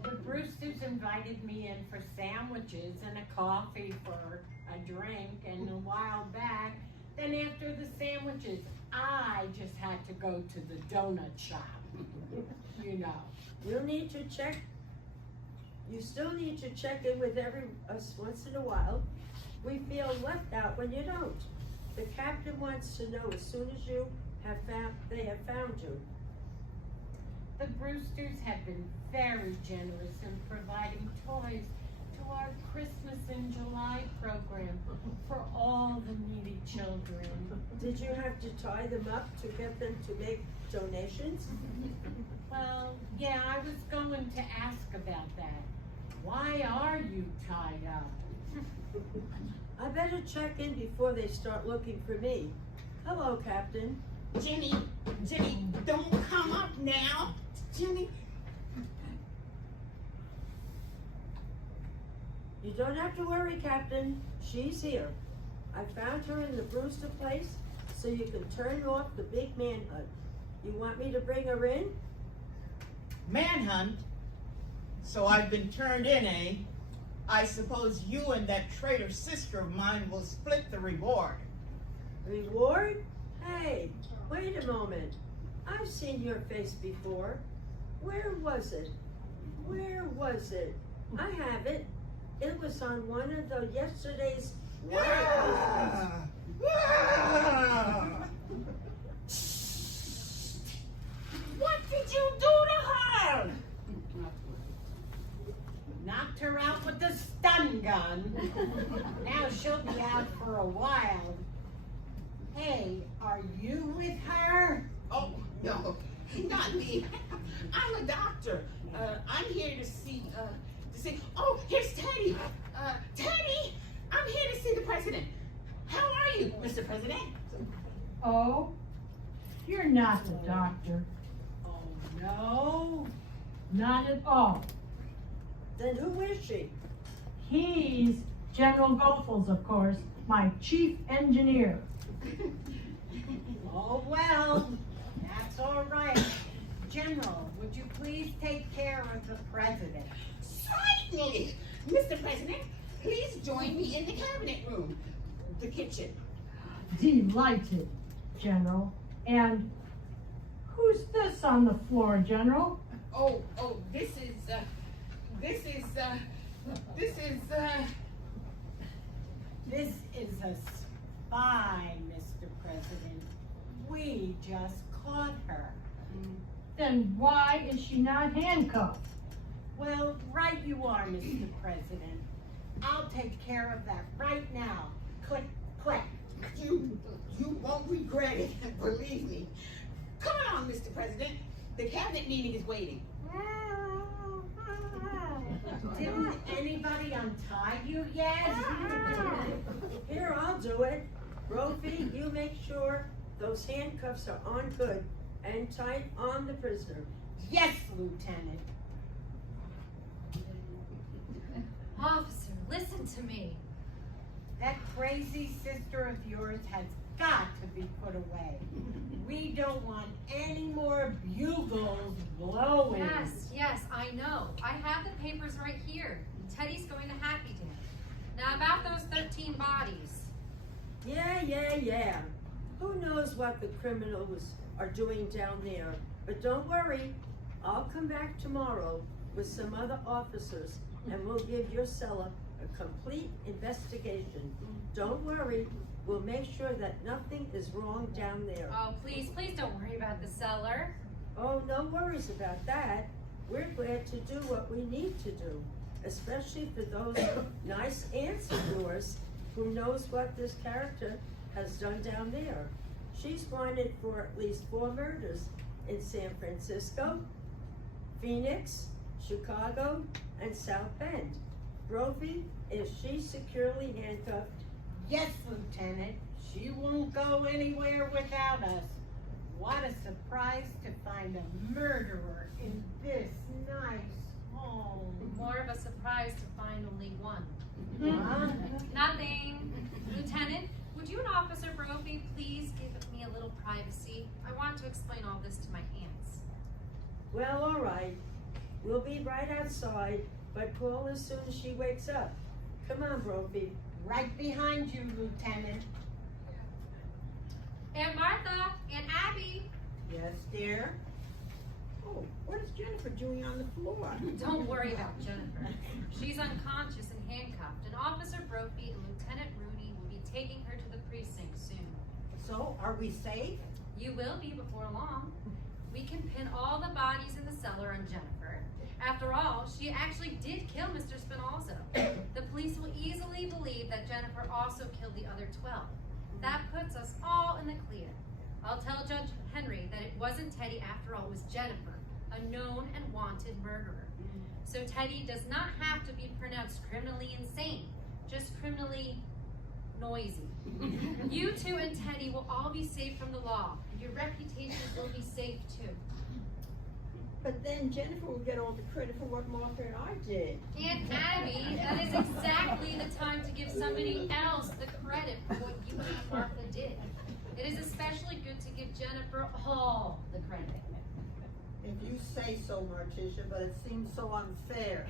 The Brewsters invited me in for sandwiches and a coffee for a drink, and a while back, then after the sandwiches, I just had to go to the donut shop. You know. You still need to check in with us once in a while. We feel left out when you don't. The captain wants to know as soon as they have found you. The Brewsters have been very generous in providing toys to our Christmas in July program for all the needy children. Did you have to tie them up to get them to make donations? Well, yeah, I was going to ask about that. Why are you tied up? I better check in before they start looking for me. Hello, Captain. Jenny, don't come up now. Jenny. You don't have to worry, Captain. She's here. I found her in the Brewster place, so you can turn off the big manhunt. You want me to bring her in? Manhunt? So I've been turned in, eh? I suppose you and that traitor sister of mine will split the reward. Reward? Hey, wait a moment. I've seen your face before. Where was it? I have it. It was on one of the yesterday's Ah! Ah! What did you do to her? Knocked her out with the stun gun. Now she'll be out for a while. Hey, are you with her? Oh, no, not me. I'm a doctor. I'm here to see, oh, here's Teddy. Teddy, I'm here to see the president. How are you, Mr. President? Oh, you're not the doctor. Oh, no. Not at all. Then who is she? He's General Goethals, of course, my chief engineer. Oh, well, that's all right. General, would you please take care of the president? Certainly. Mr. President, please join me in the cabinet room, the kitchen. Delighted, General. And who's this on the floor, General? Oh, this is a This is a spy, Mr. President. We We just caught her. Then why is she not handcuffed? Well, right you are, Mr. President. I'll take care of that right now. Click, click. You won't regret it, believe me. Come on, Mr. President. The cabinet meeting is waiting. Didn't anybody untie you yet? Here, I'll do it. Brophy, you make sure those handcuffs are on good and tight on the prisoner. Yes, Lieutenant. Officer, listen to me. That crazy sister of yours has got to be put away. We don't want any more bugles blowing. Yes, I know. I have the papers right here. Teddy's going to Happy Day. Now about those 13 bodies. Yeah. Who knows what the criminals are doing down there? But don't worry, I'll come back tomorrow with some other officers and we'll give your cellar a complete investigation. Don't worry, we'll make sure that nothing is wrong down there. Oh, please don't worry about the cellar. Oh, no worries about that. We're glad to do what we need to do, especially for those nice aunts of yours who knows what this character has done down there. She's wanted for at least 4 murders in San Francisco, Phoenix, Chicago, and South Bend. Brophy, is she securely handcuffed? Yes, Lieutenant. She won't go anywhere without us. What a surprise to find a murderer in this nice home. More of a surprise to find only one. Huh? Nothing. Lieutenant, would you and Officer Brophy please give me a little privacy? I want to explain all this to my aunts. Well, all right. We'll be right outside, but call as soon as she wakes up. Come on, Brophy. Right behind you, Lieutenant. Aunt Martha, Aunt Abby. Yes, dear? Oh, what is Jennifer doing on the floor? Don't worry about Jennifer. She's unconscious and handcuffed, and Officer Brophy and Lieutenant Rooney will be taking her to the precinct soon. So, are we safe? You will be before long. We can pin all the bodies in the cellar on Jennifer. After all, she actually did kill Mr. Spinalzo. The police will easily believe that Jennifer also killed the other 12. That puts us all in the clear. I'll tell Judge Henry that it wasn't Teddy after all, it was Jennifer, a known and wanted murderer. So Teddy does not have to be pronounced criminally insane, just criminally noisy. You two and Teddy will all be safe from the law, and your reputations will be safe too. But then Jennifer will get all the credit for what Martha and I did. Aunt Abby, that is exactly the time to give somebody else the credit for what you and Martha did. It is especially good to give Jennifer all the credit. If you say so, Morticia, but it seems so unfair.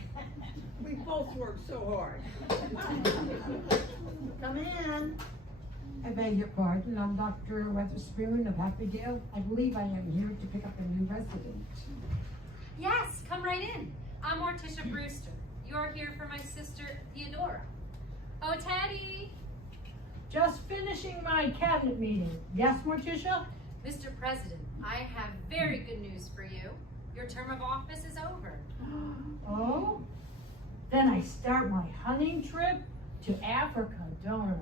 We both worked so hard. Come in. I beg your pardon, I'm Dr. Weatherspoon of Happydale. I believe I am here to pick up a new resident. Yes, come right in. I'm Morticia Brewster. You're here for my sister, Theodora. Oh, Teddy! Just finishing my cabinet meeting. Yes, Morticia? Mr. President, I have very good news for you. Your term of office is over. Oh? Then I start my hunting trip to Africa, don't I?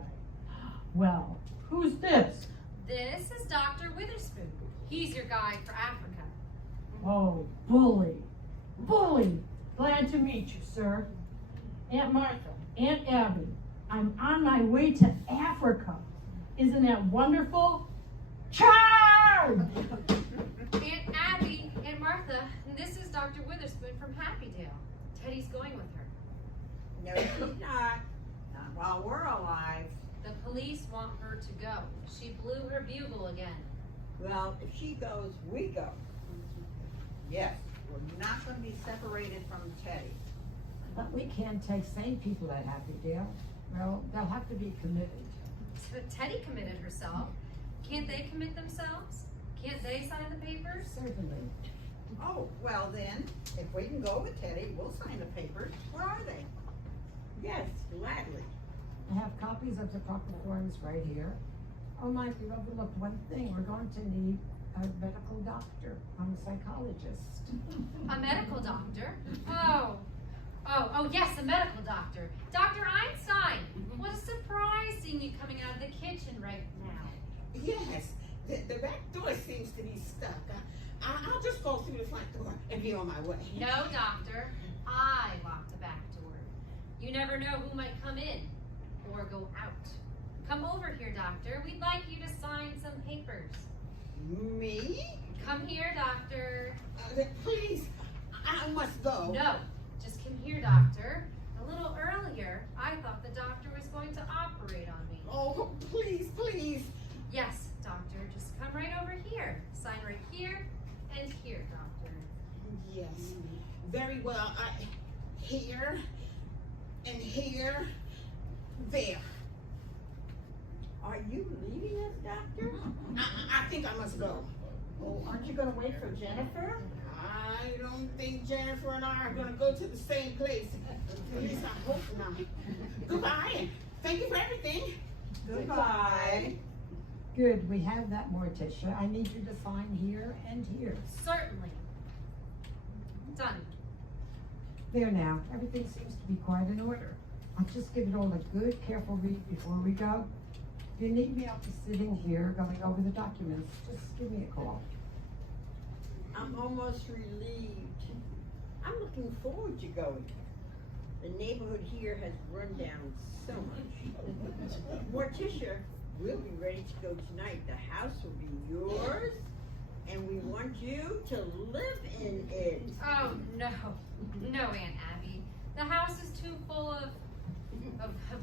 Well, who's this? This is Dr. Witherspoon. He's your guide for Africa. Oh, bully. Bully. Glad to meet you, sir. Aunt Martha, Aunt Abby, I'm on my way to Africa. Isn't that wonderful? Charge! Aunt Abby, Aunt Martha, and this is Dr. Witherspoon from Happydale. Teddy's going with her. No, she's not. Not while we're alive. The police want her to go. She blew her bugle again. Well, if she goes, we go. Yes, we're not going to be separated from Teddy. But we can't take sane people at Happydale. Well, they'll have to be committed. But Teddy committed herself. Can't they commit themselves? Can't they sign the papers? Certainly. Oh, well then, if we can go with Teddy, we'll sign the papers. Where are they? Yes, gladly. I have copies of the proper forms right here. Oh, Mike, you overlooked one thing. We're going to need a medical doctor. I'm a psychologist. A medical doctor? Oh, yes, a medical doctor. Dr. Einstein, what a surprise seeing you coming out of the kitchen right now. Yes, the back door seems to be stuck. I'll just go through the front door and be on my way. No, doctor, I lock the back door. You never know who might come in or go out. Come over here, doctor. We'd like you to sign some papers. Me? Come here, doctor. Please, I must go. No, just come here, doctor. A little earlier, I thought the doctor was going to operate on me. Oh, please, please. Yes, doctor, just come right over here. Sign right here and here, doctor. Yes, very well. Here and here, there. Are you leaving us, Doctor? I think I must go. Oh, aren't you gonna wait for Jennifer? I don't think Jennifer and I are going to go to the same place. At least I hope not. Goodbye, and thank you for everything. Goodbye. Good, we have that, Morticia. I need you to sign here and here. Certainly. Done. There now, everything seems to be quite in order. I'll just give it all a good, careful read before we go. If you need me, I'll be sitting here going over the documents. Just give me a call. I'm almost relieved. I'm looking forward to going. The neighborhood here has run down so much. Morticia, we'll be ready to go tonight. The house will be yours, and we want you to live in it. Oh, no. No, Aunt Abby. The house is too full of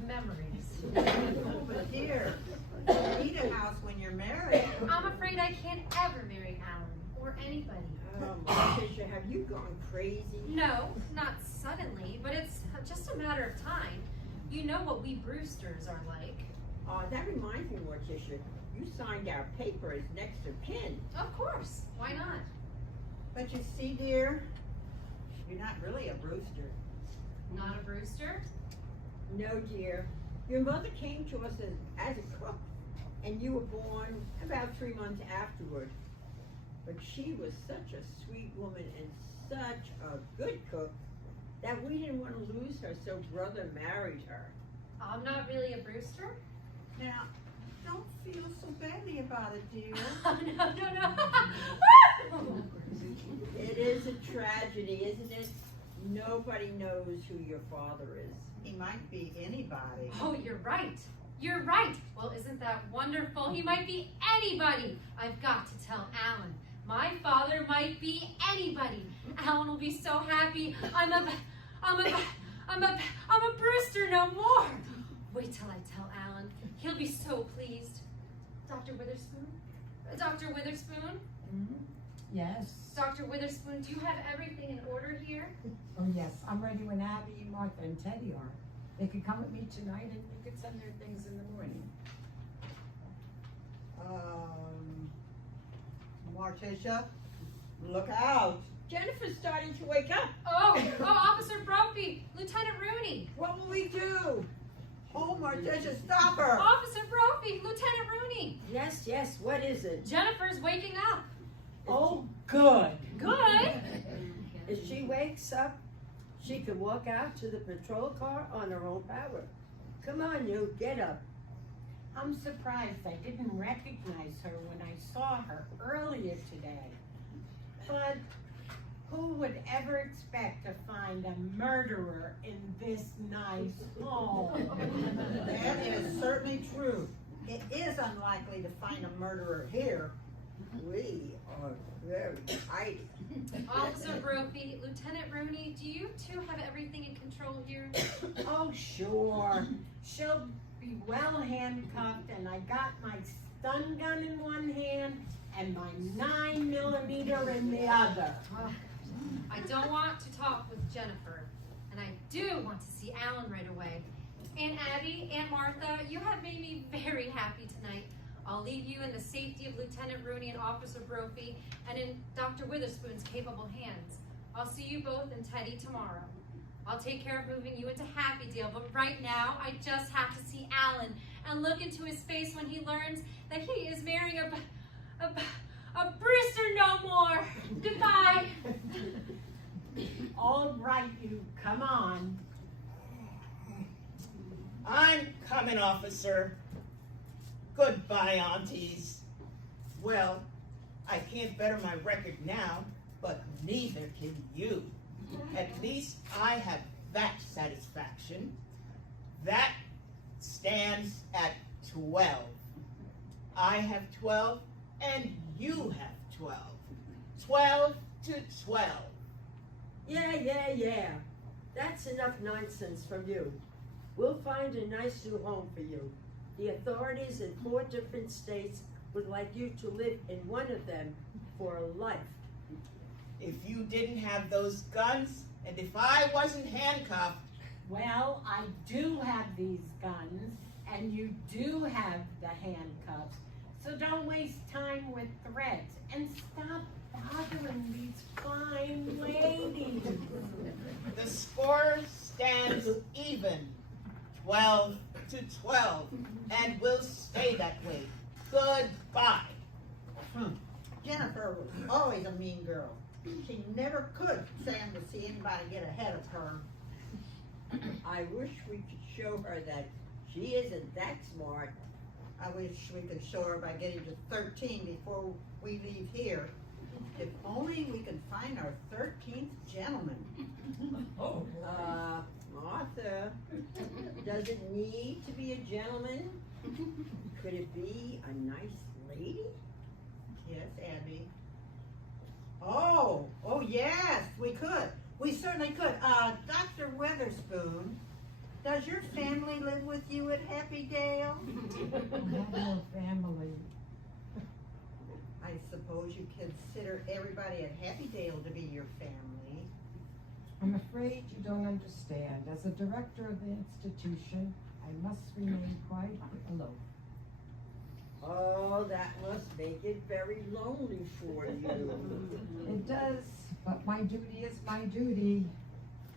memories. Oh, but dear, you need a house when you're married. I'm afraid I can't ever marry Alan or anybody. Morticia, have you gone crazy? No, not suddenly, but it's just a matter of time. You know what we Brewsters are like. That reminds me, Morticia, you signed our papers next of kin. Of course. Why not? But you see, dear, you're not really a Brewster. Not a Brewster? No, dear. Your mother came to us as a cook, and you were born about 3 months afterward. But she was such a sweet woman and such a good cook that we didn't want to lose her, so brother married her. I'm not really a Brewster? Now, don't feel so badly about it, dear. Oh, no. It is a tragedy, isn't it? Nobody knows who your father is. He might be anybody. Oh, you're right. You're right. Well, isn't that wonderful? He might be anybody. I've got to tell Alan. My father might be anybody. Alan will be so happy. I'm a Brewster no more. Wait till I tell Alan. He'll be so pleased. Dr. Witherspoon? Dr. Witherspoon? Mm-hmm. Yes. Dr. Witherspoon, do you have everything in order here? Oh, yes. I'm ready when Abby, Martha, and Teddy are. They could come with me tonight, and we could send their things in the morning. Morticia, look out. Jennifer's starting to wake up. Oh, Officer Brophy, Lieutenant Rooney. What will we do? Oh, Morticia, stop her. Officer Brophy, Lieutenant Rooney. Yes, what is it? Jennifer's waking up. Oh, good. Good. If she wakes up, she can walk out to the patrol car on her own power. Come on, you, get up. I'm surprised I didn't recognize her when I saw her earlier today. But who would ever expect to find a murderer in this nice home? That is certainly true. It is unlikely to find a murderer here. We are very tidy. Officer Brophy, Lieutenant Rooney, do you two have everything in control here? Oh, sure. She'll be well handcuffed, and I got my stun gun in one hand and my 9mm in the other. I don't want to talk with Jennifer, and I do want to see Alan right away. Aunt Abby, Aunt Martha, you have made me very happy tonight. I'll leave you in the safety of Lieutenant Rooney and Officer Brophy and in Dr. Witherspoon's capable hands. I'll see you both and Teddy tomorrow. I'll take care of moving you into Happy Deal, but right now I just have to see Alan, and look into his face when he learns that he is marrying a Brewster no more. Goodbye. All right, you, come on. I'm coming, officer. Goodbye, aunties. Well, I can't better my record now, but neither can you. At least I have that satisfaction. That stands at 12. I have 12, and you have 12. 12 to 12. Yeah. That's enough nonsense from you. We'll find a nice new home for you. The authorities in 4 different states would like you to live in one of them for life. If you didn't have those guns, and if I wasn't handcuffed, Well, I do have these guns, and you do have the handcuffs. So don't waste time with threats, and stop bothering these fine ladies. the score stands even. 12 to 12, and will stay that way. Goodbye. Jennifer was always a mean girl. She never could stand to see anybody get ahead of her. I wish we could show her that she isn't that smart. I wish we could show her by getting to 13 before we leave here. If only we could find our 13th gentleman. Martha, does it need to be a gentleman? Could it be a nice lady? Yes, Abby. Oh, yes, we could. We certainly could. Dr. Weatherspoon, does your family live with you at Happydale? I have no family. I suppose you consider everybody at Happydale to be your family. I'm afraid you don't understand. As a director of the institution, I must remain quite alone. Oh, that must make it very lonely for you. It does, but my duty is my duty.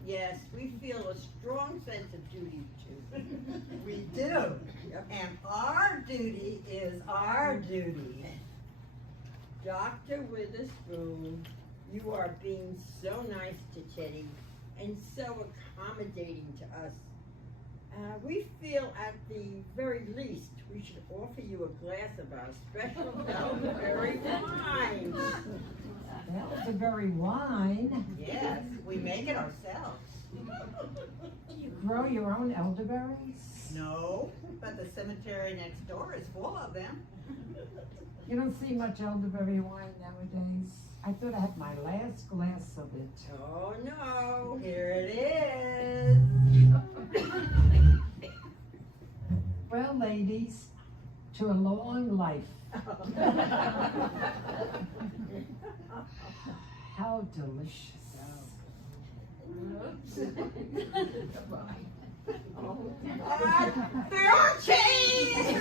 Yes, we feel a strong sense of duty too. We do. And our duty is our duty. Dr. Witherspoon, you are being so nice to Teddy and so accommodating to us. We feel at the very least we should offer you a glass of our special elderberry wine. Elderberry wine? Yes, we make it ourselves. Do you grow your own elderberries? No, but the cemetery next door is full of them. You don't see much elderberry wine nowadays. I thought I had my last glass of it. Oh no, here it is. Well, ladies, to a long life. How delicious. There are cheese!